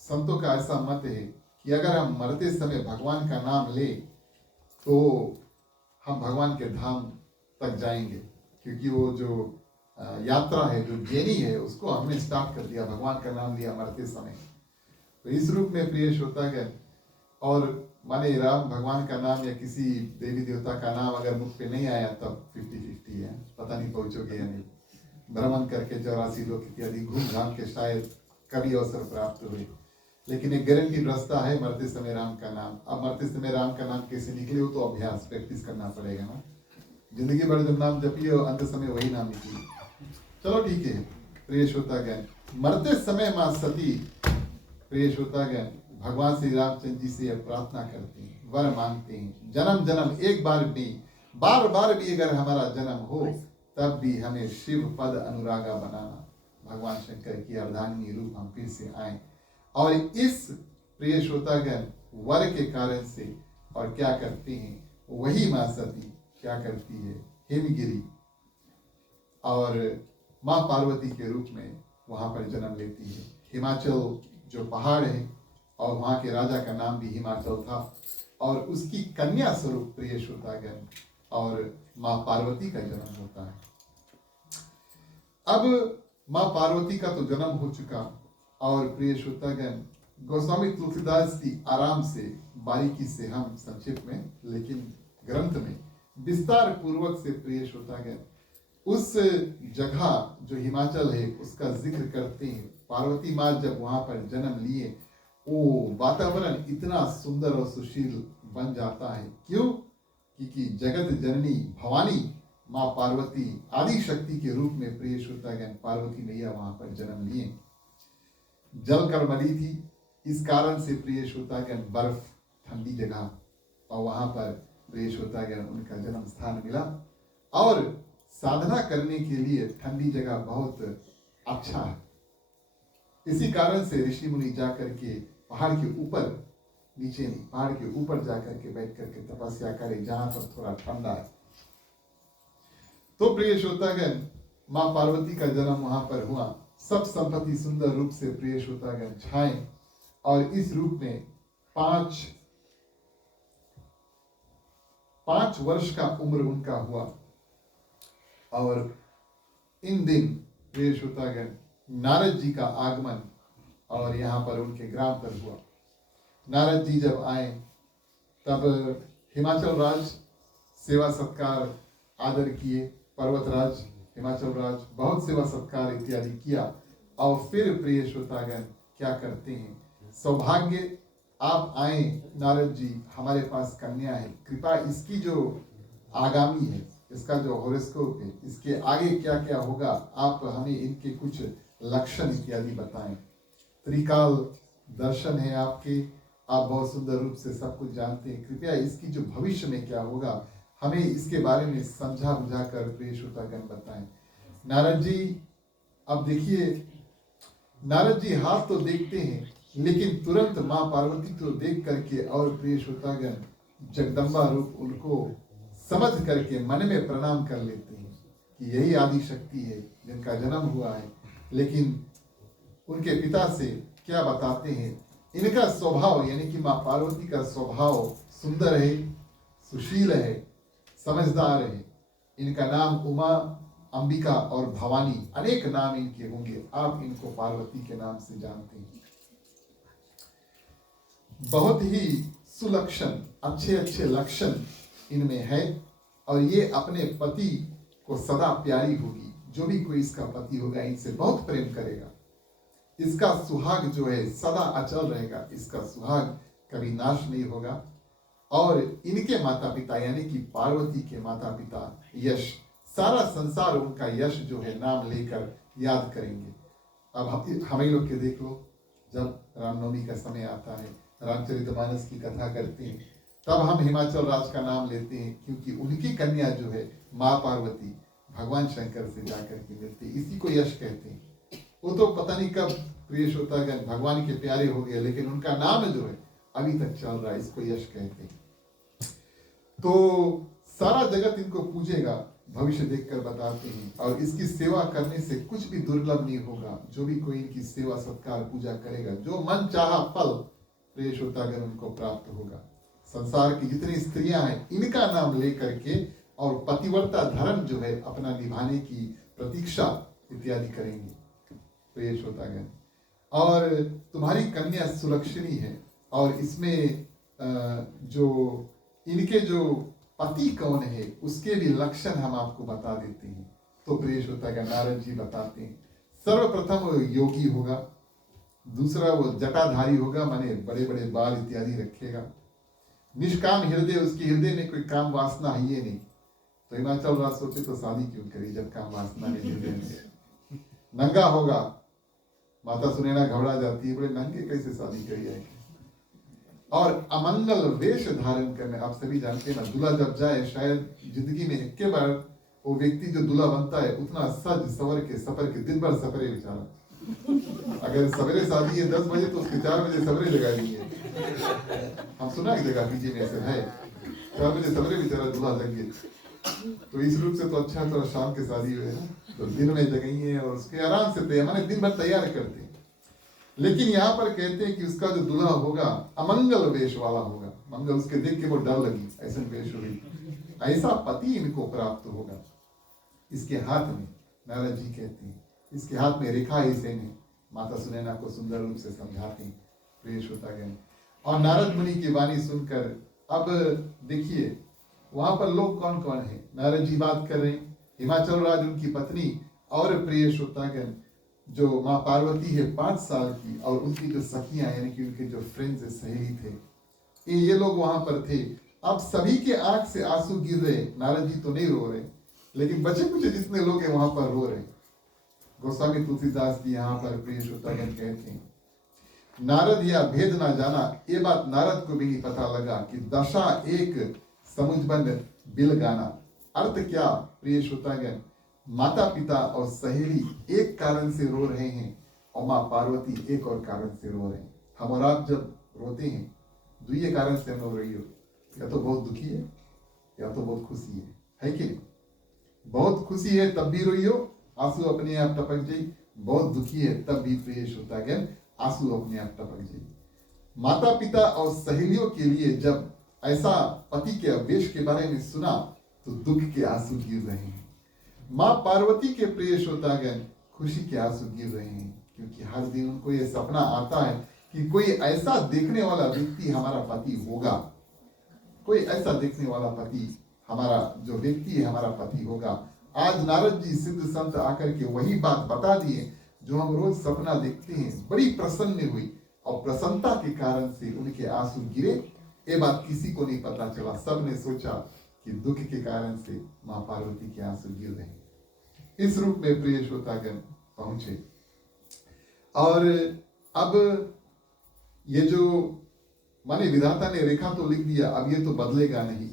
संतों का ऐसा मत है कि अगर हम मरते समय भगवान का नाम ले तो हम भगवान के धाम तक जाएंगे, क्योंकि वो जो यात्रा है, जो जर्नी है, उसको हमने स्टार्ट कर दिया, भगवान का नाम लिया मरते समय। तो इस रूप में प्रिय श्रोतागण, और माने राम भगवान का नाम या किसी देवी देवता का नाम अगर मुख पे नहीं आया तब 50-50 है, पता नहीं पहुंचोगे या नहीं। भ्रमण करके 84 लोग इत्यादि घूम घाम के शायद कभी अवसर प्राप्त हुए, लेकिन एक गारंटी रास्ता है मरते समय राम का नाम। अब मरते समय राम का नाम कैसे निकले, हो तो अभ्यास प्रैक्टिस करना पड़ेगा ना। जिंदगी भर जब नाम जपिए और अंत समय वही नाम निकले। चलो ठीक है प्रिय श्रोतागण, मरते समय माँ सती प्रिय श्रोतागण भगवान श्री रामचंद्र जी से यह प्रार्थना करते हैं, वर मांगते हैं, जन्म जन्म एक बार भी, बार बार भी अगर हमारा जन्म हो तब भी हमें शिव पद अनुरागा बनाना। भगवान शंकर की अर्धांगिनी रूप हम फिर से आए। और इस प्रिय श्रोतागण वर के कारण से और क्या करते हैं, वही माँ सती क्या करती है, हिमगिरी और माँ पार्वती के रूप में वहां पर जन्म लेती है। हिमाचल जो पहाड़ है और वहां के राजा का नाम भी हिमाचल था, और उसकी कन्या स्वरूप प्रिय श्रोतागण और माँ पार्वती का जन्म होता है। अब माँ पार्वती का तो जन्म हो चुका, और प्रिय श्रोतागण गोस्वामी तुलसीदास जी आराम से बारीकी से हम संक्षिप्त में लेकिन ग्रंथ में विस्तार पूर्वक से प्रिय श्रोतागण उस जगह जो हिमाचल है उसका जिक्र करते हैं। पार्वती माँ जब वहां पर जन्म लिए, वो वातावरण इतना सुंदर और सुशील बन जाता है। क्यों? क्योंकि जगत जननी भवानी माँ पार्वती आदि शक्ति के रूप में प्रिय श्रोतागण पार्वती मैया वहां पर जन्म लिए। जल कर्मली थी, इस कारण से प्रिय श्रोतागण बर्फ ठंडी जगह, और वहां पर प्रिय श्रोतागण उनका जन्म स्थान मिला। और साधना करने के लिए ठंडी जगह बहुत अच्छा है। इसी कारण से ऋषि मुनि जाकर के पहाड़ के ऊपर, नीचे नहीं, पहाड़ के ऊपर जाकर के बैठ करके तपस्या करें जहां पर थोड़ा ठंडा है। तो प्रिय श्रोतागण माँ पार्वती का जन्म वहां पर हुआ। सब संपत्ति सुंदर रूप से प्रिय श्रोतागण छाए, और इस रूप में 5 वर्ष का उम्र उनका हुआ। और इन दिन प्रिय श्रोतागण नारद जी का आगमन और यहाँ पर उनके ग्राम पर हुआ। नारद जी जब आए तब हिमाचल राज सेवा सत्कार आदर किए, पर्वतराज हिमाचल राज बहुत सेवा सत्कार इत्यादि किया। और फिर प्रिय श्रोतागण क्या करते हैं, सौभाग्य आप आए नारद जी, हमारे पास कन्या है, कृपा इसकी जो आगामी है, इसका जो हॉरोस्कोप है, इसके आगे क्या क्या होगा, आप हमें इनके कुछ लक्षण इत्यादि बताएं। त्रिकाल दर्शन है आपके, आप बहुत सुंदर रूप से सब कुछ जानते हैं, कृपया इसकी जो भविष्य में क्या होगा हमें इसके बारे में समझा बुझा कर प्रिय श्रोतागण बताएं। नारद जी, अब देखिए, नारद जी हाथ तो देखते हैं लेकिन तुरंत माँ पार्वती को देख करके और प्रिय श्रोतागण जगदम्बा रूप उनको समझ करके मन में प्रणाम कर लेते हैं कि यही आदि शक्ति है जिनका जन्म हुआ है। लेकिन उनके पिता से क्या बताते हैं, इनका स्वभाव यानी कि माँ पार्वती का स्वभाव सुंदर है, सुशील है, समझदार है। इनका नाम उमा, अंबिका और भवानी अनेक नाम इनके होंगे, आप इनको पार्वती के नाम से जानते हैं। बहुत ही सुलक्षण, अच्छे अच्छे लक्षण इनमें है, और ये अपने पति को सदा प्यारी होगी। जो भी कोई इसका पति होगा इनसे बहुत प्रेम करेगा। इसका सुहाग जो है सदा अचल रहेगा, इसका सुहाग कभी नाश नहीं होगा। और इनके माता पिता यानी कि पार्वती के माता पिता यश, सारा संसार उनका यश जो है नाम लेकर याद करेंगे। अब हम लोग के देख लो, जब रामनवमी का समय आता है, रामचरितमानस की कथा करते हैं, तब हम हिमाचल राज का नाम लेते हैं, क्योंकि उनकी कन्या जो है माँ पार्वती भगवान शंकर से जाकर के मिलती, इसी को यश कहते हैं। वो तो पता नहीं कब प्रिय श्रोतागण भगवान के प्यारे हो गए, लेकिन उनका नाम जो है अभी तक चल रहा है, इसको यश कहते हैं। तो सारा जगत इनको पूजेगा, भविष्य देखकर बताते हैं, और इसकी सेवा करने से कुछ भी दुर्लभ नहीं होगा। जो भी कोई इनकी सेवा सत्कार पूजा करेगा, जो मन चाहा फल प्रिय श्रोतागण उनको प्राप्त होगा। संसार की जितनी स्त्रियां हैं इनका नाम लेकर के और पतिव्रता धर्म जो है अपना निभाने की प्रतीक्षा इत्यादि करेंगे प्रिय श्रोतागण। और तुम्हारी कन्या सुलक्षणी है, और इसमें जो इनके जो पति कौन है उसके भी लक्षण हम आपको बता देते हैं। तो प्रिय श्रोतागण नारद जी बताते हैं, सर्वप्रथम वो योगी होगा, दूसरा वो जटाधारी होगा, माने बड़े बड़े बाल इत्यादि रखेगा, निष्काम हृदय, उसके हृदय में कोई काम वासना है ये नहीं। तो हिमाचल राज सोचे तो शादी क्यों करी जब काम वासना नहीं हृदय में। नंगा होगा, माता सुनैना घबरा जाती है, बोले नंगे कैसे शादी करी जाएगी। और अमंगल वेश धारण करने, आप सभी जानते हैं ना, दूल्हा जब जाए शायद जिंदगी में एक बार वो व्यक्ति जो दूल्हा बनता है उतना सज सवर के सफर के दिन भर सफरे बेचारा। अगर सवेरे शादी है 10 बजे तो उसके 4 बजे सवेरे जगा देंगे। हम सुना एक जगह पीछे में से है 4 बजे सवेरे बेचारा दूल्हा लग गए। तो इस रूप से तो अच्छा थोड़ा शाम के शादी हुए ना, तो दिन में जगेंगे और उसके आराम से तैयार, माने दिन भर तैयार करते हैं। लेकिन यहाँ पर कहते हैं कि उसका जो दूल्हा होगा अमंगल वेश वाला होगा, मंगल उसके देख के वो डर लगी, ऐसा वेश हुई, ऐसा पति इनको प्राप्त होगा। इसके हाथ में, नारद जी कहते हैं, इसके हाथ में रेखा ऐसे है, माता सुनैना को सुंदर रूप से समझाते हैं प्रिय श्रोतागण। और नारद मुनि की वाणी सुनकर अब देखिए वहां पर लोग कौन कौन है। नारद जी बात कर रहे हैं, हिमाचल राज उनकी पत्नी, और प्रिय श्रोतागण जो माँ पार्वती है 5 साल की, और उनकी जो सखियां यानी कि उनके जो फ्रेंड्स सहेली थे, ये लोग वहां पर थे। अब सभी के आंख से आंसू गिर रहे, नारद जी तो नहीं रो रहे, लेकिन बचे कुछ जितने लोग हैं वहां पर रो रहे। गोस्वामी तुलसीदास जी यहाँ पर प्रिय श्रोतागण कहते हैं, नारद या भेद ना जाना, ये बात नारद को भी नहीं पता लगा कि दशा एक समुझबंद बिल गाना। अर्थ क्या प्रिय श्रोतागण, माता पिता और सहेली एक कारण से रो रहे हैं और माँ पार्वती एक और कारण से रो रहे हैं। हम और आप जब रोते हैं दुइये कारण से हम रो रही हो, या तो बहुत दुखी है या तो बहुत खुशी है कि नहीं। बहुत खुशी है तब भी रोई हो, आंसू अपने आप टपक जाई, बहुत दुखी है तब भी प्रिय श्रोतागण आंसू अपने आप टपक जाई। माता पिता और सहेलियों के लिए जब ऐसा पति के आवेश के बारे में सुना तो दुख के आंसू गिर रहे हैं। माँ पार्वती के प्रिय श्रोतागण खुशी के आंसू गिर रहे हैं, क्योंकि हर दिन उनको ये सपना आता है कि कोई ऐसा देखने वाला व्यक्ति हमारा पति होगा, कोई ऐसा देखने वाला पति हमारा जो व्यक्ति है हमारा पति होगा। आज नारद जी सिद्ध संत आकर के वही बात बता दिए जो हम रोज सपना देखते हैं। बड़ी प्रसन्न हुई और प्रसन्नता के कारण से उनके आंसू गिरे। ये बात किसी को नहीं पता चला, सबने सोचा कि दुख के कारण से माँ पार्वती के आंसू गिर रहे हैं। इस रूप में प्रिय श्रोतागण पहुंचे, और अब ये जो माने विधाता ने रेखा तो लिख दिया, अब ये तो बदलेगा नहीं।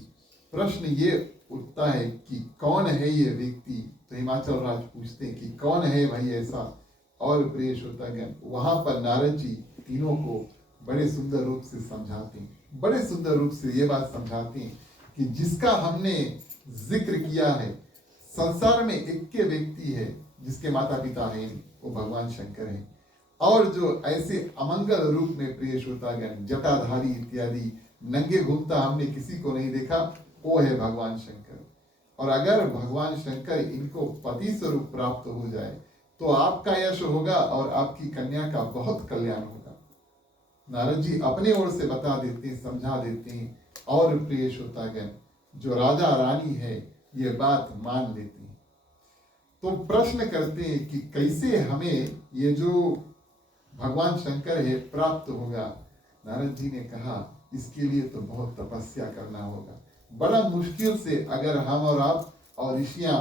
प्रश्न ये उठता है कि कौन है ये व्यक्ति। तो हिमाचल राज पूछते हैं कि कौन है भाई ऐसा। और प्रिय श्रोतागण वहां पर नारद जी तीनों को बड़े सुंदर रूप से समझाते हैं, बड़े सुंदर रूप से ये बात समझाते हैं कि जिसका हमने जिक्र किया है, संसार में एक के व्यक्ति है जिसके माता पिता हैं, वो भगवान शंकर हैं। और जो ऐसे अमंगल रूप में प्रिय श्रोतागण जटाधारी इत्यादि नंगे घूमता हमने किसी को नहीं देखा, वो है भगवान शंकर। और अगर भगवान शंकर इनको पति स्वरूप प्राप्त हो जाए तो आपका यश होगा और आपकी कन्या का बहुत कल्याण होगा। नारद जी अपने ओर से बता देते हैं, समझा देते हैं, और प्रिय श्रोतागण जो राजा रानी है ये बात मान लेती हैं। तो प्रश्न करते हैं कि कैसे हमें ये जो भगवान शंकर है प्राप्त होगा। नारद जी ने कहा इसके लिए तो बहुत तपस्या करना होगा। बड़ा मुश्किल से अगर हम और आप और ऋषियां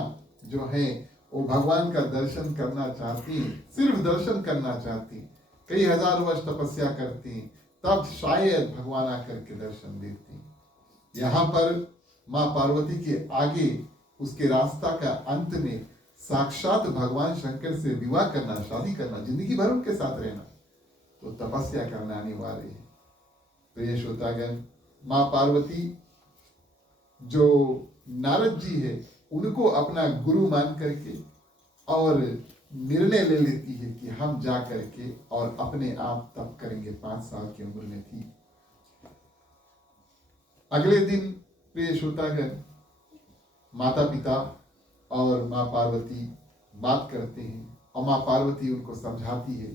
जो हैं वो भगवान का दर्शन करना चाहती हैं, सिर्फ दर्शन करना चाहती हैं, कई हजार वर्ष तपस्या करती हैं, तब शायद भगवान आकर के दर्शन देते हैं। यहाँ पर माँ पार्वती के आगे उसके रास्ता का अंत में साक्षात भगवान शंकर से विवाह करना, शादी करना, जिंदगी भर उनके साथ रहना, तो तपस्या करना अनिवार्य है। प्रिय श्रोतागण, माँ पार्वती जो नारद जी है उनको अपना गुरु मान करके और निर्णय ले लेती है कि हम जा करके और अपने आप तप करेंगे। 5 साल की उम्र में थी। अगले दिन प्रिय श्रोतागण, माता पिता और माँ पार्वती बात करते हैं और माँ पार्वती उनको समझाती है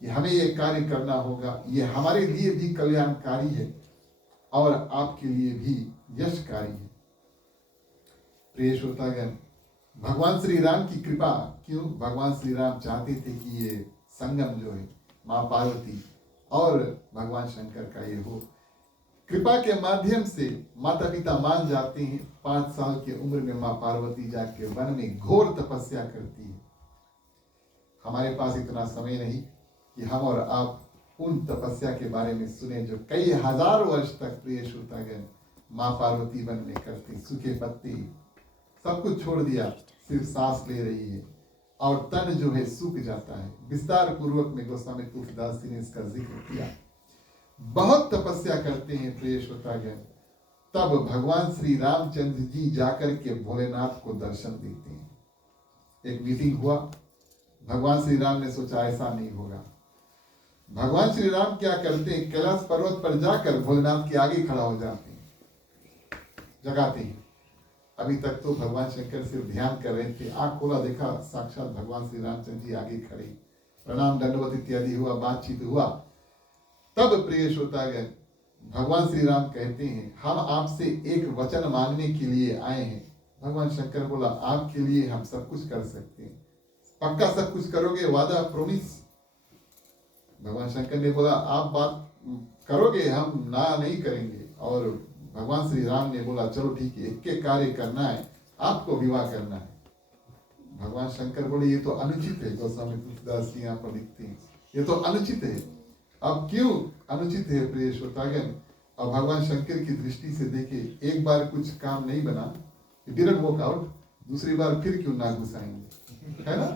कि हमें यह कार्य करना होगा, ये हमारे लिए भी कल्याणकारी है और आपके लिए भी यशकारी है। प्रिय श्रोतागण, भगवान श्री राम की कृपा, क्यों भगवान श्री राम चाहते थे कि ये संगम जो है माँ पार्वती और भगवान शंकर का ये हो। कृपा के माध्यम से माता पिता मान जाते हैं। 5 साल की उम्र में माँ पार्वती जाके वन में घोर तपस्या करती है। हमारे पास इतना समय नहीं कि हम और आप उन तपस्या के बारे में सुने जो कई हजार वर्ष तक प्रिय श्रोतागण माँ पार्वती वन में करती। सूखे पत्ते सब कुछ छोड़ दिया, सिर्फ सांस ले रही है और तन जो है सूख जाता है। विस्तार पूर्वक में गोस्वामी तुलसीदास जी ने इसका जिक्र किया। बहुत तपस्या करते हैं प्रिय श्रोतागण। तब भगवान श्री रामचंद्र जी जाकर के भोलेनाथ को दर्शन देते हैं। एक मीटिंग हुआ, भगवान श्री राम ने सोचा ऐसा नहीं होगा। भगवान श्री राम क्या करते हैं, कैलाश पर्वत पर जाकर भोलेनाथ के आगे खड़ा हो जाते हैं, जगाते हैं। अभी तक तो भगवान शंकर सिर्फ ध्यान कर रहे थे, आंख खोला देखा साक्षात भगवान श्री रामचंद्र जी आगे खड़े, प्रणाम दंडवत इत्यादि हुआ, बातचीत हुआ। तब प्रिय श्रोतागण भगवान श्री राम कहते हैं, हम आपसे एक वचन मांगने के लिए आए हैं। भगवान शंकर बोला, आपके लिए हम सब कुछ कर सकते हैं, पक्का सब कुछ करोगे, वादा, प्रॉमिस? भगवान शंकर ने बोला, आप बात करोगे, हम ना नहीं करेंगे। और भगवान श्री राम ने बोला, चलो ठीक है, एक कार्य करना है, आपको विवाह करना है। भगवान शंकर बोले, ये तो अनुचित है। गोस्वामी तुलसीदास जी यहाँ पर लिखते हैं, ये तो अनुचित है। अब क्यों अनुचित है प्रिय श्रोतागण? और भगवान शंकर की दृष्टि से देखे, एक बार कुछ काम नहीं बना, डिडंट वर्क आउट, दूसरी बार फिर क्यों ना घुसाएंगे, है ना?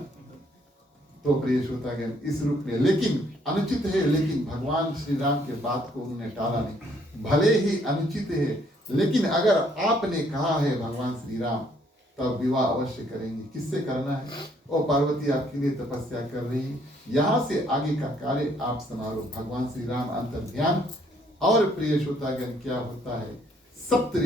तो प्रिय श्रोतागण इस रूप में, लेकिन अनुचित है, लेकिन भगवान श्री राम के बात को उन्होंने टाला नहीं। भले ही अनुचित है, लेकिन अगर आपने कहा है भगवान श्री राम, तब विवाह अवश्य करेंगे। किससे करना है? ओ पार्वती आपके लिए तपस्या कर रही है, यहाँ से आगे का कार्य आप संभालो। भगवान श्री राम अंतर ध्यान। और प्रिय श्रोतागण क्या होता है, 7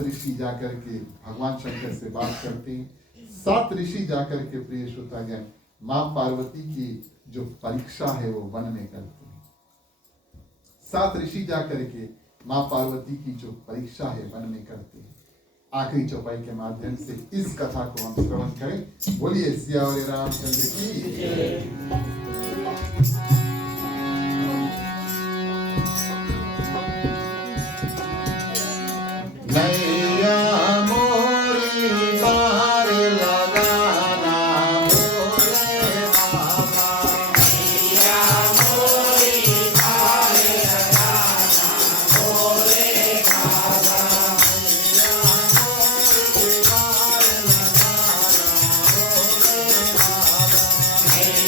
ऋषि जाकर के भगवान शंकर से बात करते हैं। 7 ऋषि जाकर के प्रिय श्रोतागण माँ पार्वती की जो परीक्षा है वो वन में करते हैं। 7 ऋषि जाकर के माँ पार्वती की जो परीक्षा है वन में करते हैं। आखिरी चौपाई के माध्यम से इस कथा को हम श्रवण करें। बोलिए सियावर रामचंद्र की। Hey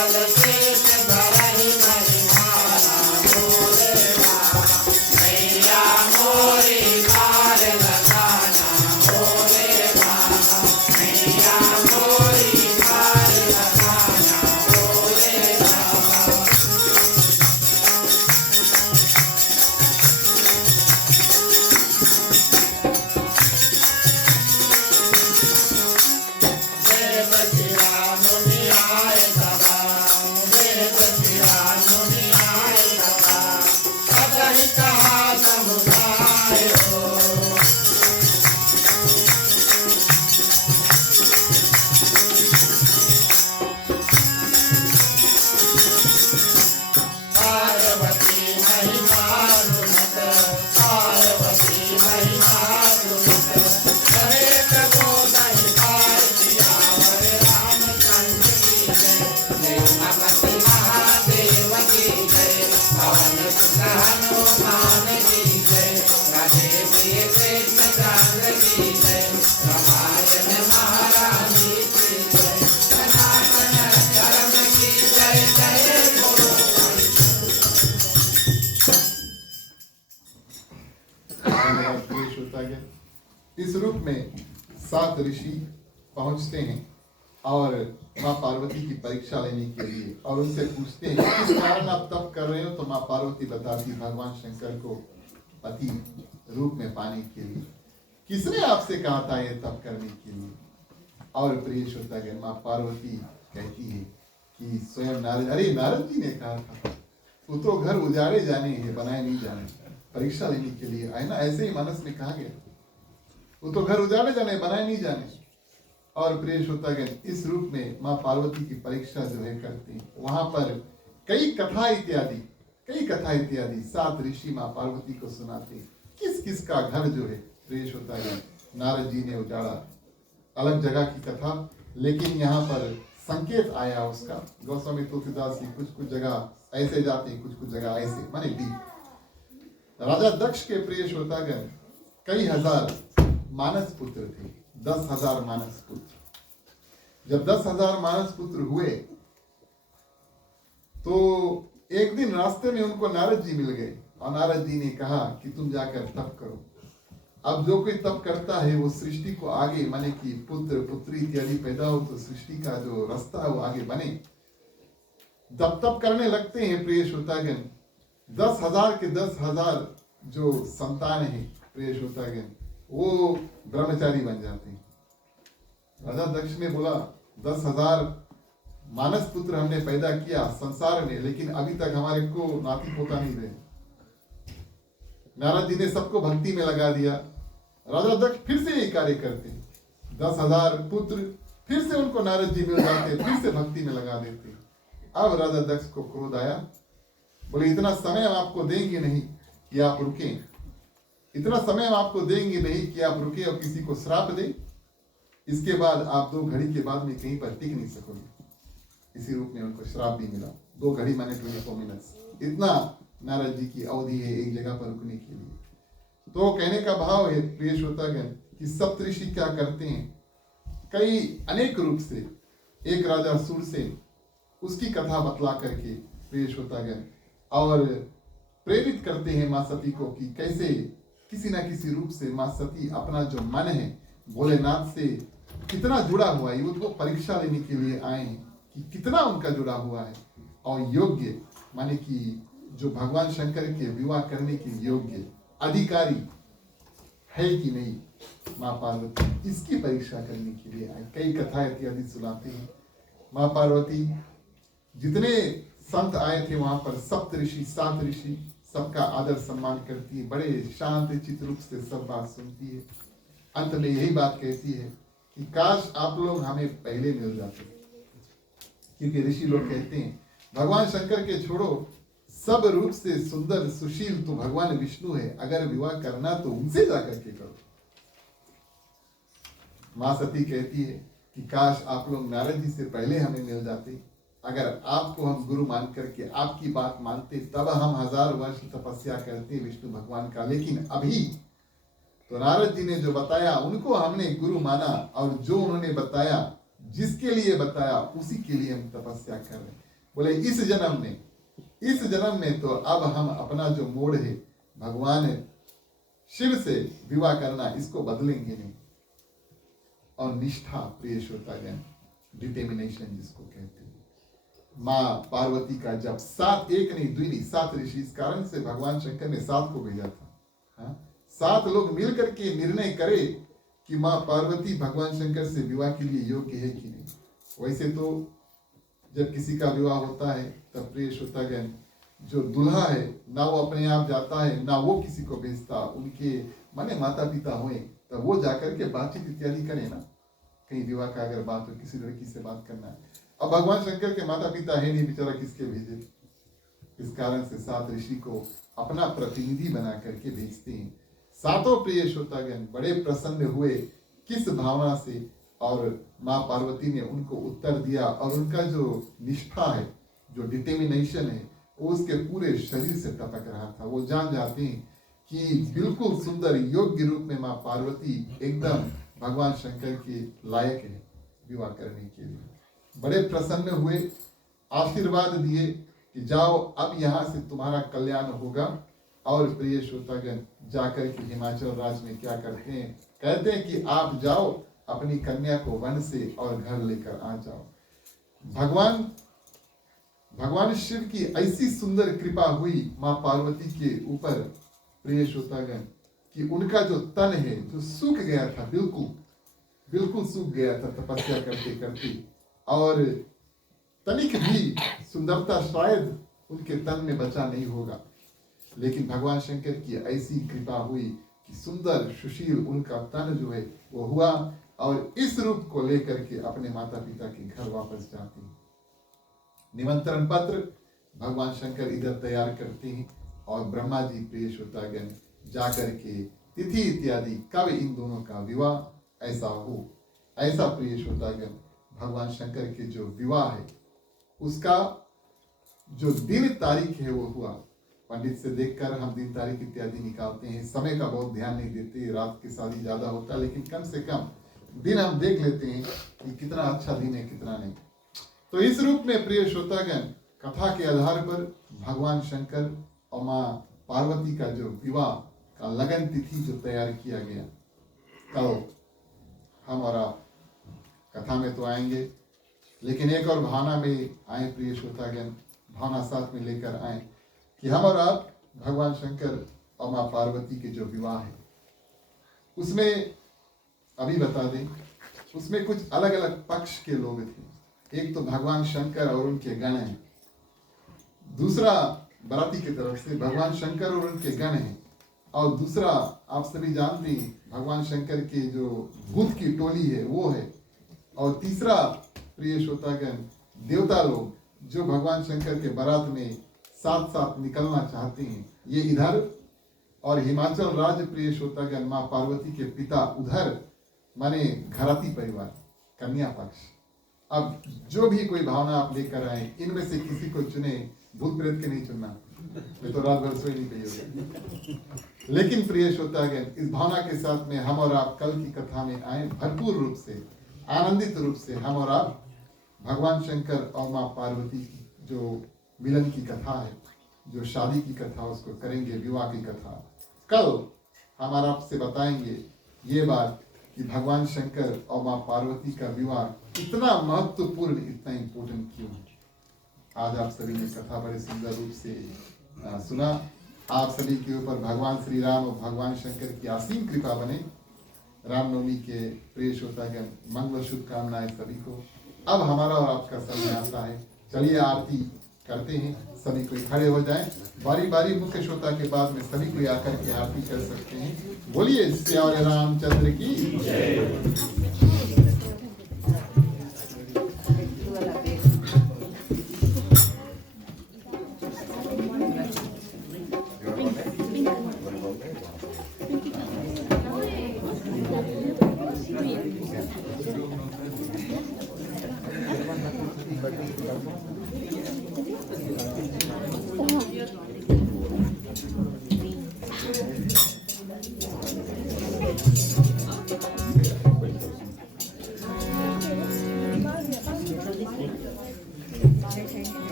काल शेष धरहि महिमाना मोरे बाबा मैया मोरी पार लगाना मोरे बाबा मैया मोरी पार लगाना मोरे बाबा देव शिवा मुनि आए सदा देव शिवा मुनि आए सदा अतहि कहा समुदाय हो पार्वती महिमा सुनत पार्वती महिमा सुनत कहे प्रभु दहि पार किया हरे रामचंद्र की जय देव भगवती महादेव की जय पवन सुत हनुमान की जय राधे प्रिय कृष्ण चंद्र की जय रामायण महारानी की जय सनातन धर्म की जय जय बोलो प्रिय श्रोतागण, इस रूप में 7 ऋषि पहुंचते हैं और माँ पार्वती की परीक्षा लेने के लिए और उनसे पूछते हैं किस कारण आप तप कर रहे हो। तो माँ पार्वती बताती भगवान शंकर को पति रूप में पाने के लिए। किसने आपसे कहा था ये तप करने के लिए? और प्रिय श्रोतागण, माँ पार्वती कहती है कि स्वयं नारद जी ने कहा था। वो तो घर उजाड़े जाने हैं, बनाए नहीं जाने, परीक्षा लेने के लिए आए ना, ऐसे ही मानस में कहा गया। वो तो घर उजाड़े जाने, बनाए नहीं जाने। और प्रिय श्रोतागण, इस रूप में माँ पार्वती की परीक्षा जो है करते हैं। वहां पर कई कथा इत्यादि 7 ऋषि माँ पार्वती को सुनाते हैं। किस किस का घर जो है प्रिय श्रोतागण नारद जी ने उजाड़ा, अलग जगह की कथा, लेकिन यहाँ पर संकेत आया उसका। गोस्वामी तुलसीदास जी कुछ जगह ऐसे जाते हैं, कुछ जगह ऐसे, माने डी। राजा दक्ष के प्रिय श्रोतागण कई हजार मानस पुत्र थे, 10,000 मानस पुत्र। जब 10,000 मानस पुत्र हुए तो एक दिन रास्ते में उनको नारद जी मिल गए और नारद जी ने कहा कि तुम जाकर तप करो। अब जो कोई तप करता है वो सृष्टि को आगे, माने कि पुत्र पुत्री इत्यादि पैदा हो तो सृष्टि का जो रास्ता है वो आगे बने। तप करने लगते हैं प्रिय श्रोतागण। 10,000 के 10,000 जो संतान है प्रिय श्रोतागण वो ब्रह्मचारी बन जाते हैं। राजा दक्ष ने बोला 10,000 मानस पुत्र हमने पैदा किया संसार में, लेकिन अभी तक हमारे को नाती पोता नहीं रहे। नारद जी ने सबको भक्ति में लगा दिया। राजा दक्ष फिर से यही कार्य करते, 10,000 पुत्र फिर से उनको नारद जी मिल जाते, फिर से भक्ति में लगा देते। अब राजा दक्ष को क्रोध आया, बोले इतना समय हम आपको देंगे नहीं कि आप रुकें, इतना समय हम आपको देंगे नहीं कि आप रुके और किसी को श्राप दें। इसके बाद आप 2 घड़ी के बाद में कहीं पर टिक नहीं सकोगे। इसी रूप में उनको श्राप भी मिला। 2 घड़ी माने 24 मिनट्स, इतना नारद जी की अवधि है एक जगह पर रुकने के लिए। तो कहने का भाव है प्रिय श्रोतागण कि सप्तऋषि क्या करते हैं, कई अनेक रूप से। एक राजा सूरसेन, उसकी कथा बतला करके प्रिय श्रोतागण और प्रेरित करते हैं माँ सती को कि कैसे किसी न किसी रूप से माँ सती अपना जो मन है भोलेनाथ से कितना जुड़ा हुआ है, वो परीक्षा लेने के लिए आए हैं कि कितना उनका जुड़ा हुआ है और योग्य, माने कि जो भगवान शंकर के विवाह करने के योग्य अधिकारी है कि नहीं माँ पार्वती, इसकी परीक्षा करने के लिए आए। कई कथा इत्यादि सुनाते हैं। माँ पार्वती जितने संत आए थे वहां पर सप्तऋषि 7 ऋषि सबका आदर सम्मान करती है, बड़े शांत चित्त रूप से सब बात सुनती है। अंत में यही बात कहती है कि काश आप लोग हमें पहले मिल जाते, क्योंकि ऋषि लोग कहते हैं भगवान शंकर के छोड़ो, सब रूप से सुंदर सुशील तो भगवान विष्णु है, अगर विवाह करना तो उनसे जाकर के करो। माँ सती कहती है कि काश आप लोग नारद जी से पहले हमें मिल जाते, अगर आपको हम गुरु मान करके आपकी बात मानते, तब हम 1000 वर्ष तपस्या करते विष्णु भगवान का। लेकिन अभी तो नारद जी ने जो बताया उनको हमने गुरु माना, और जो उन्होंने बताया, जिसके लिए बताया, उसी के लिए हम तपस्या कर रहे हैं। बोले इस जन्म में तो अब हम अपना जो मोड़ है भगवान शिव से विवाह करना, इसको बदलेंगे नहीं। और निष्ठा, प्रिय श्रोतागण, डिटर्मिनेशन जिसको कहते हैं, माँ पार्वती का जब 7, 1 नहीं 2 नहीं 7 ऋषि, इस कारण से भगवान शंकर ने 7 को भेजा था। हाँ, 7 लोग मिलकर के निर्णय करे कि माँ पार्वती भगवान शंकर से विवाह के लिए योग्य है कि नहीं। वैसे तो जब किसी का विवाह होता है तब प्रिय श्रोतागण, जो दूल्हा है ना वो अपने आप जाता है ना वो किसी को भेजता, उनके माने माता पिता हुए तब वो जाकर के बातचीत इत्यादि करें ना। कहीं विवाह का अगर बात हो, किसी लड़की से बात करना है, अब भगवान शंकर के माता पिता है नहीं, बेचारा किसके भेजे। इस कारण से 7 ऋषि को अपना प्रतिनिधि बना करके भेजते हैं। 7 प्रिय श्रोतागण बड़े प्रसन्न हुए, किस भावना से, और माँ पार्वती ने उनको उत्तर दिया, और उनका जो निष्ठा है, जो डिटर्मिनेशन है, वो उसके पूरे शरीर से टपक रहा था। वो जान जाते हैं कि बिल्कुल सुंदर योग्य रूप में माँ पार्वती एकदम भगवान शंकर के लायक है विवाह करने के लिए। बड़े प्रसन्न हुए, आशीर्वाद दिए कि जाओ अब यहाँ से तुम्हारा कल्याण होगा। और प्रिय श्रोतागण जाकर के हिमाचल राज्य में क्या करते हैं, कहते हैं कि आप जाओ अपनी कन्या को वन से और घर लेकर आ जाओ। भगवान शिव की ऐसी सुंदर कृपा हुई माँ पार्वती के ऊपर, प्रिय श्रोतागण, कि उनका जो तन है जो सूख गया था, बिल्कुल सूख गया था तपस्या करते करते, और तनिक भी सुंदरता शायद उनके तन में बचा नहीं होगा। लेकिन भगवान शंकर की ऐसी कृपा हुई कि सुंदर सुशील उनका तन जो है वो हुआ, और इस रूप को लेकर के अपने माता पिता के घर वापस जाते हैं। निमंत्रण पत्र भगवान शंकर इधर तैयार करते हैं, और ब्रह्मा जी प्रिय श्रोतागण जाकर के तिथि इत्यादि कब इन दोनों का विवाह ऐसा हो, ऐसा प्रिय श्रोतागण भगवान शंकर के जो विवाह है उसका जो दिन तारीख है वो हुआ। पंडित से देखकर हम दिन तारीख इत्यादि निकालते हैं, समय का बहुत ध्यान नहीं देते, रात की शादी ज्यादा होता है, लेकिन कम से कम दिन हम देख लेते हैं कि कितना अच्छा दिन है कितना नहीं। तो इस रूप में प्रिय श्रोतागण कथा के आधार पर भगवान शंकर और माँ पार्वती का जो विवाह का लगन तिथि जो तैयार किया गया, कल हम और आप कथा में तो आएंगे, लेकिन एक और भावना में आए प्रिय श्रोतागण, भावना साथ में लेकर आए कि हम और आप भगवान शंकर और माँ पार्वती के जो विवाह है उसमें अभी बता दें, उसमें कुछ अलग अलग पक्ष के लोग थे। एक तो भगवान शंकर और उनके गण हैं, दूसरा बराती की तरफ से भगवान शंकर और उनके गण हैं, और दूसरा आप सभी जानते हैं भगवान शंकर के जो भूत की टोली है वो है, और तीसरा प्रिय श्रोतागण देवता लोग जो भगवान शंकर के बारात में साथ साथ निकलना चाहते हैं, ये इधर, और हिमाचल राज्य प्रिय श्रोतागण माँ पार्वती के पिता उधर, माने घराती परिवार, कन्या पक्ष। अब जो भी कोई भावना आप लेकर आए, इनमें से किसी को चुने, भूत प्रेत के नहीं चुनना, वे तो रात भर सोई नहीं गई होगी। लेकिन प्रिय श्रोतागण इस भावना के साथ में हम और आप कल की कथा में आए, भरपूर रूप से आनंदित रूप से हम और आप भगवान शंकर और माँ पार्वती की जो मिलन की कथा है, जो शादी की कथा, उसको करेंगे, विवाह की कथा। कल हम आपसे बताएंगे ये बात कि भगवान शंकर और माँ पार्वती का विवाह इतना महत्वपूर्ण, इतना इम्पोर्टेंट क्यों है। आज आप सभी ने कथा बड़े सुंदर रूप से सुना। आप सभी के ऊपर भगवान श्री राम और भगवान शंकर की असीम कृपा बने। रामनवमी के प्रिय श्रोतागण मंगल शुभकामनाएं सभी को। अब हमारा और आपका समय आता है, चलिए आरती करते हैं। सभी कोई खड़े हो जाएं, बारी बारी मुख्य श्रोता के बाद में सभी कोई आकर के आरती कर सकते हैं। बोलिए श्री रामचंद्र की जय।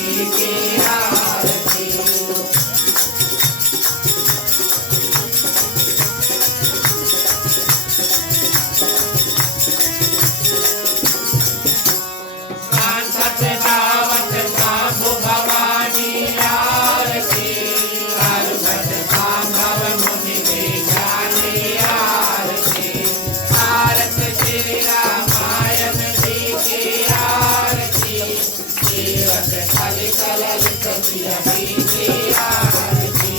जी की आरती। सांसत दावत सांभु भवानी आरती। सर्वत सांभव मुनि के ज्ञानी आरती। आरत श्री रामायण जी की आरती। जीवत कलि कललित प्रिय जी की आरती।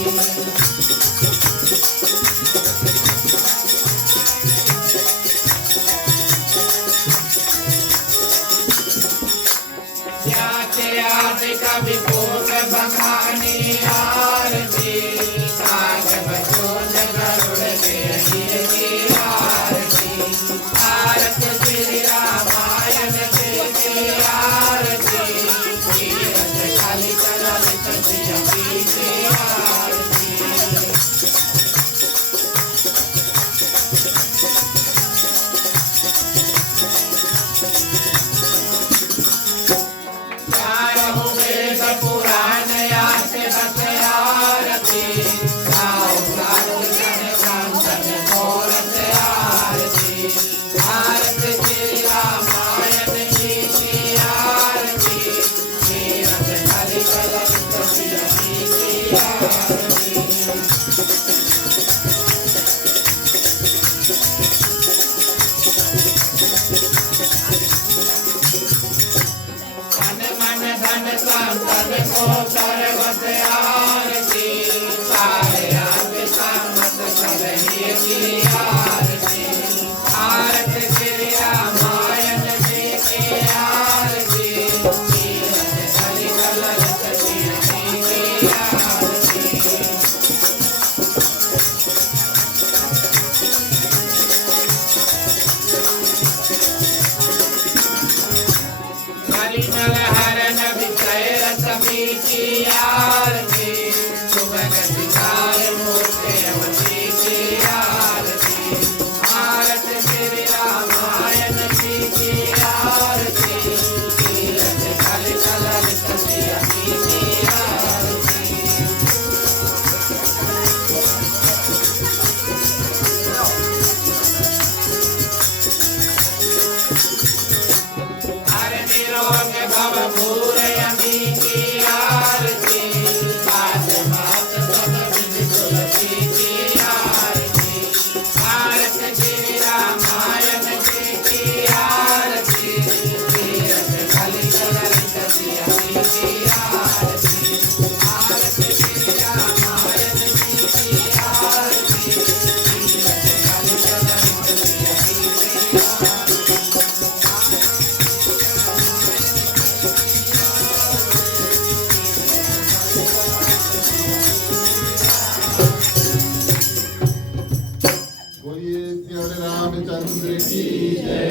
ज्ञाते आदि कवि कोट बखानी आरती। साग बचोन गरुड़ देहि की आरती। आरत श्री रामायण जी की आरती। जीवत कलि कललित प्रिय जी की आरती। चारों वेद पुराण आस बस आरती। आओ साधु जन सांसन कोरस आरती। आरत श्री रामायण जी की आरती। जीवत कलि कललित प्रिय जी की आरती। मन मन धन संतन को सर्वत आरती। सारे अंग सामत करहिए की आरती। आरत श्री रामायण जी की आरती। जीवत कलि कललित प्रिय जी की आरती। कलिमल हरण विषय रस की आरती। सुगंध सिंगार मूर्ति अवधि की आरती। आरत श्री रामायण जी की आरती। जीवत कलि कललित प्रिय जी की आरती। हर निरोग भव भूर अमी की आरती। पाद मात सब विधि तुलसी की आरती। आरत श्री रामायण जी की आरती। जीवत कलि कललित प्रिय जी की आरती। आरत श्री रामायण जी की आरती। जीवत कलि कललित प्रिय जी की आरती। बोलिए श्री रामचंद्र की जय।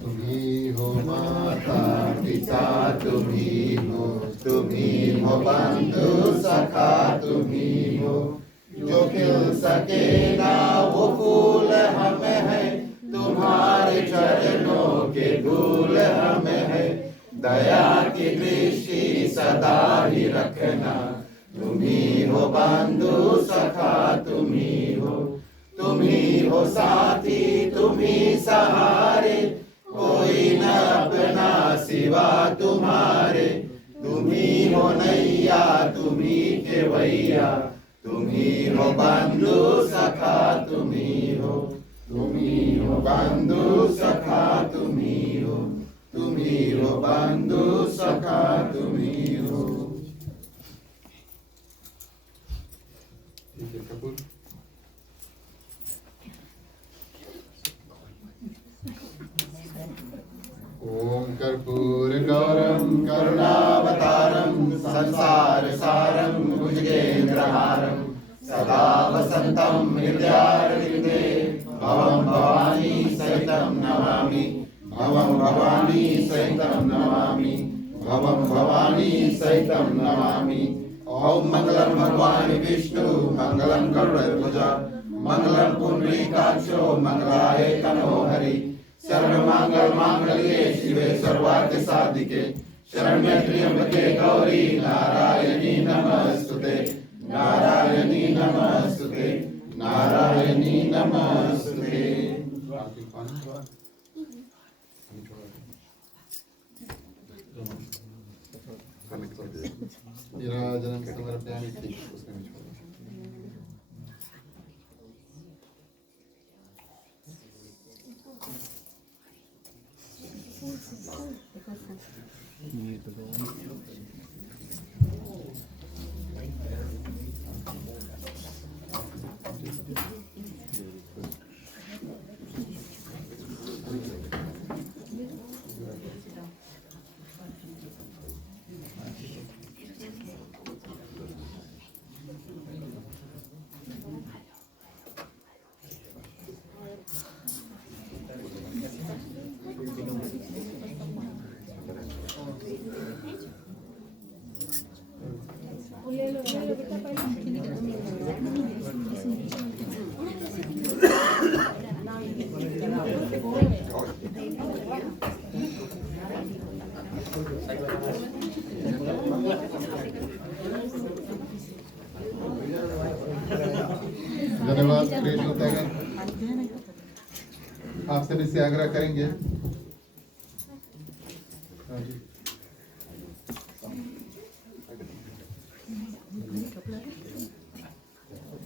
तुम्ही हो माता पिता, तुम्ही हो बंधु सखा, तुम्ही हो जो खिल सके ना वो फूल हम है। तुम्हारे चरणों के धूल हम है। दया की दृष्टि सदा ही रखना। तुम्ही हो बंधु सखा, तुम्ही हो साथी, तुम्ही सहारे। कोई न अपना सिवा तुम्हारे। तुम्ही हो नैया, तुम्ही केवैया। तुम्ही हो बंधु सखा, तुम्ही हो बंधु सखा, तुम्ही हो बंधु सखा, तुम्ही हो। ठीक है कपूर। ओम कर्पूर गौरम करुणावतारम संसार सारम भुजगेन्द्रहारम सदा वसन्तं हृदयारविन्दे भवं भवानी सहितं नमामि भवं भवानी सहितं नमामि भवं भवानी सहितं नमामि। ओम मंगलम भगवान विष्णु मंगलम गरुड़ध्वज मंगलम पुंडरीकाक्षो मंगलाय तनो हरि सर्वमंगल मांगल्ये शिवे सर्वार्थ साधिके शरण्य त्र्यंबके गौरी नारायणी नमस्तुते नारायणी नमस्तुते नारायणी नमस्तुते। नीराजनं समर्पयामि उसमें धन्यवाद। आप सभी से आग्रह करेंगे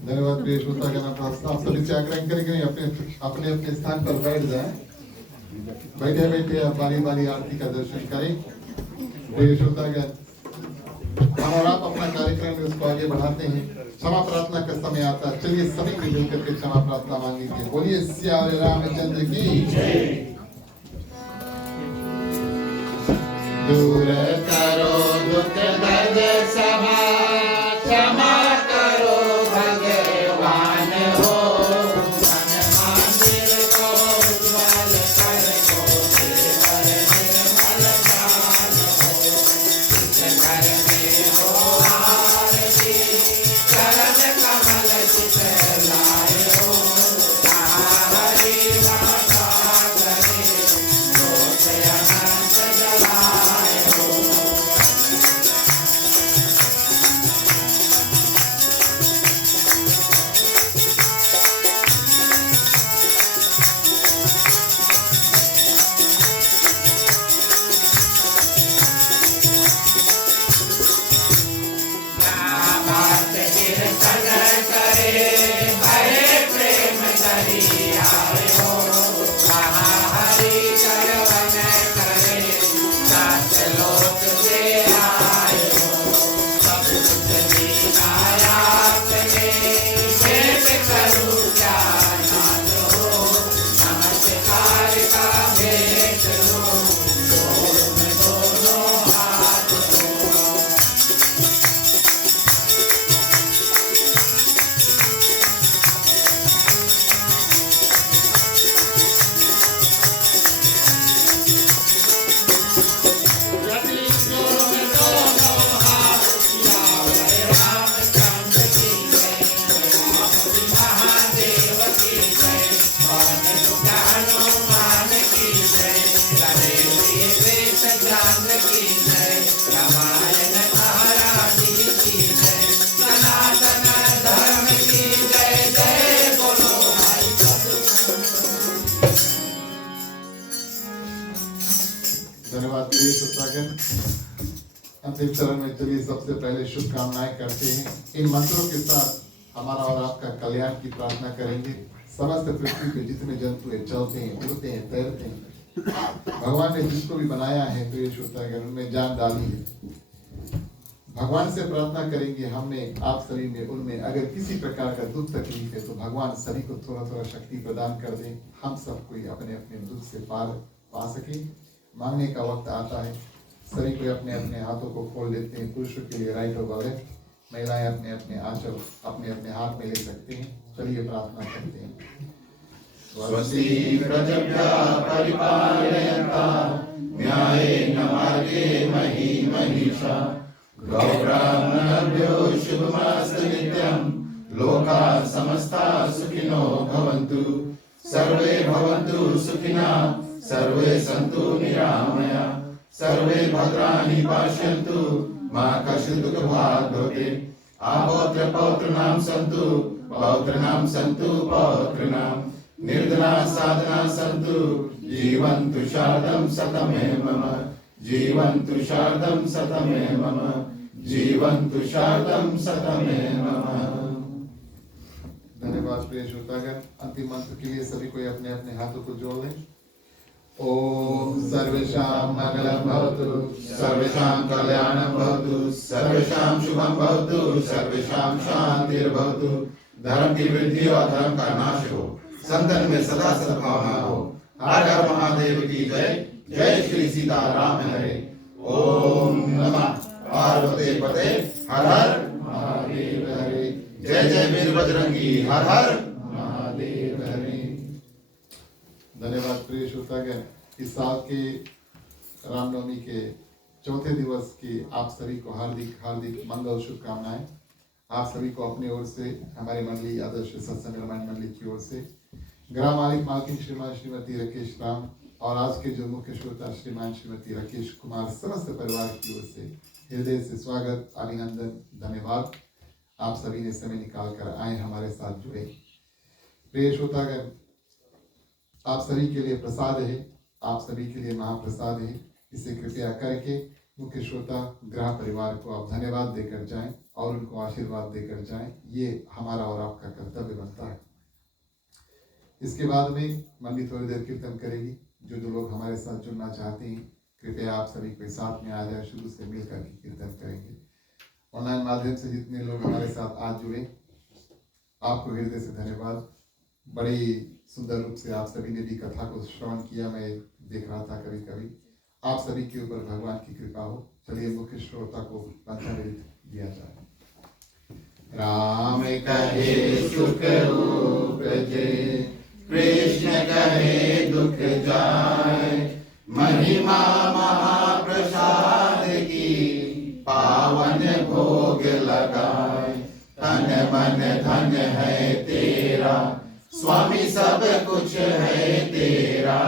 धन्यवाद प्रिय श्रोतागण। आप सभी से आग्रह करेंगे अपने अपने अपने स्थान पर बैठ जाएं। बैठे बैठे आप बारी बारी आरती का दर्शन करें। प्रिय श्रोतागण, हम और आप अपना कार्यक्रम में उसको आगे बढ़ाते हैं। क्षमा प्रार्थना का समय आता है। चलिए सभी को मिलकर के क्षमा प्रार्थना मांगेंगे। बोलिए सियावर रामचंद्र की जय। दूर करो दुख दर्द समा क्षमा करो भगवान हो मन मंदिर को उज्ज्वल कर दो देवर निर्मल जान हो घर में हो आरती चरण कमल चितलाए हो हरि वाचा करे ज्योत अनंत जलाए हो। बात कीर्तन करे हरे प्रेम दरिया हो कहाँ हरि करवन करे सात लोक से आए हो सब कुछ दीना आपने भेंट करूं क्या नाथ हो नमस्कार का भेंट हो जोड़ में दोनों हाथ हो। धन्यवाद प्रिय श्रोतागण। अंतिम चरण में चलिए सबसे पहले शुभकामनाएं करते हैं। इन मंत्रों के साथ हमारा और आपका कल्याण की प्रार्थना करेंगे। समस्त पृथ्वी पे जितने जंतु हैं, चलते हैं, उड़ते हैं, तैरते हैं, भगवान ने जिसको भी बनाया है प्रिय श्रोतागण उनमें जान डाली है। भगवान से प्रार्थना करेंगे हमने आप सभी में उनमें अगर किसी प्रकार का दुख तकलीफ है तो भगवान सभी को थोड़ा थोड़ा शक्ति प्रदान कर दे। हम सब कोई अपने अपने दुख से पार पा सके। मांगने का वक्त आता है। सभी कोई अपने अपने हाथों को खोल देते हैं। पुरुषों के लिए राइट और लेफ्ट, महिलाएं अपने अपने आंचल अपने अपने हाथ में ले सकते हैं। चलिए प्रार्थना करते हैं। स्वस्ति प्रजभ्यः परिपालयन्ताम् न्यायेन मार्गेण मही महिषा गौब्राह्मणेभ्यो शुभमस्तु नित्यम् लोकाः समस्ताः सुखिनो भवन्तु सर्वे भवन्तु सुखिनः सर्वे सन्तु निरामयाः सर्वे भद्राणि पश्यन्तु मा कश्चित् दुःखभाग् भवेत् अपौत्र पौत्राणां सन्तु पौत्राणां सन्तु पौत्राणां निर्धनाः साधनाः सन्तु जीवन्तु शारदं शतमेव मम जीवन्तु शारदं शतमेव मम जीवन्तु शारदं शतमेव मम। धन्यवाद प्रिय श्रोतागण। अंतिम मंत्र के लिए सभी कोई अपने अपने हाथों को जोड़ लें। ओम सर्वेषां मंगलं भवतु सर्वेषां कल्याणं भवतु सर्वेषां शुभं भवतु सर्वेषां शान्तिर्भवतु धर्म की वृद्धि और धर्म का नाश हो संतन में सदा सद्भावना हो। हर हर महादेव की जय। जय श्री सीताराम हरे। ओम नमः पार्वती पते हर हर महादेव हरे। जय जय वीर बजरंगी हर हर महादेव हरे। धन्यवाद प्रिय श्रोतागण। इस साल के रामनवमी के चौथे दिवस की आप सभी को हार्दिक हार्दिक मंगल शुभकामनाएं। आप सभी को अपनी ओर से हमारी मंडली आदर्श सत्संग रामायण मंडली की ओर से ग्राम मालिक मालकिन श्रीमान श्रीमती राकेश राम और आज के जो मुख्य श्रोता श्रीमान श्रीमती राकेश कुमार समस्त परिवार की ओर से हृदय से स्वागत अभिनंदन धन्यवाद। आप सभी ने समय निकाल कर आए हमारे साथ जुड़े। प्रिय श्रोतागण, आप सभी के लिए प्रसाद है, आप सभी के लिए महाप्रसाद है। इसे कृपया करके मुख्य श्रोता ग्राह परिवार को आप धन्यवाद देकर जाएं और उनको आशीर्वाद देकर जाएं। ये हमारा और आपका कर्तव्य बनता है। इसके बाद में मंडली थोड़ी देर कीर्तन करेगी। जो जो लोग हमारे साथ जुड़ना चाहते हैं कृपया आप सभी के साथ में आ जाए, शुरू से मिल करके कीर्तन करेंगे। ऑनलाइन माध्यम से जितने लोग हमारे साथ आज जुड़े आपको हृदय से धन्यवाद। बड़ी सुंदर रूप से आप सभी ने भी कथा को श्रवण किया, मैं देख रहा था कभी कभी। आप सभी के ऊपर भगवान की कृपा हो। चलिए मुख्य श्रोता को पंचामृत दिया जाए। राम कहे सुख उपजे कृष्ण कहे दुख जाए महिमा महाप्रसाद की पावन भोग लगाए। तन मन धन है तेरा स्वामी सब कुछ है तेरा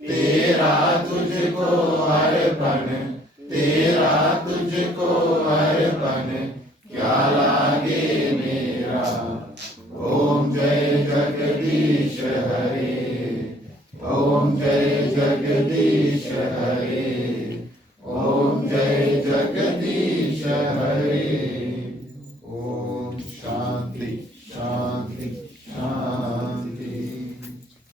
तेरा तुझको अर्पण तेरा तुझको अर्पण क्या लागे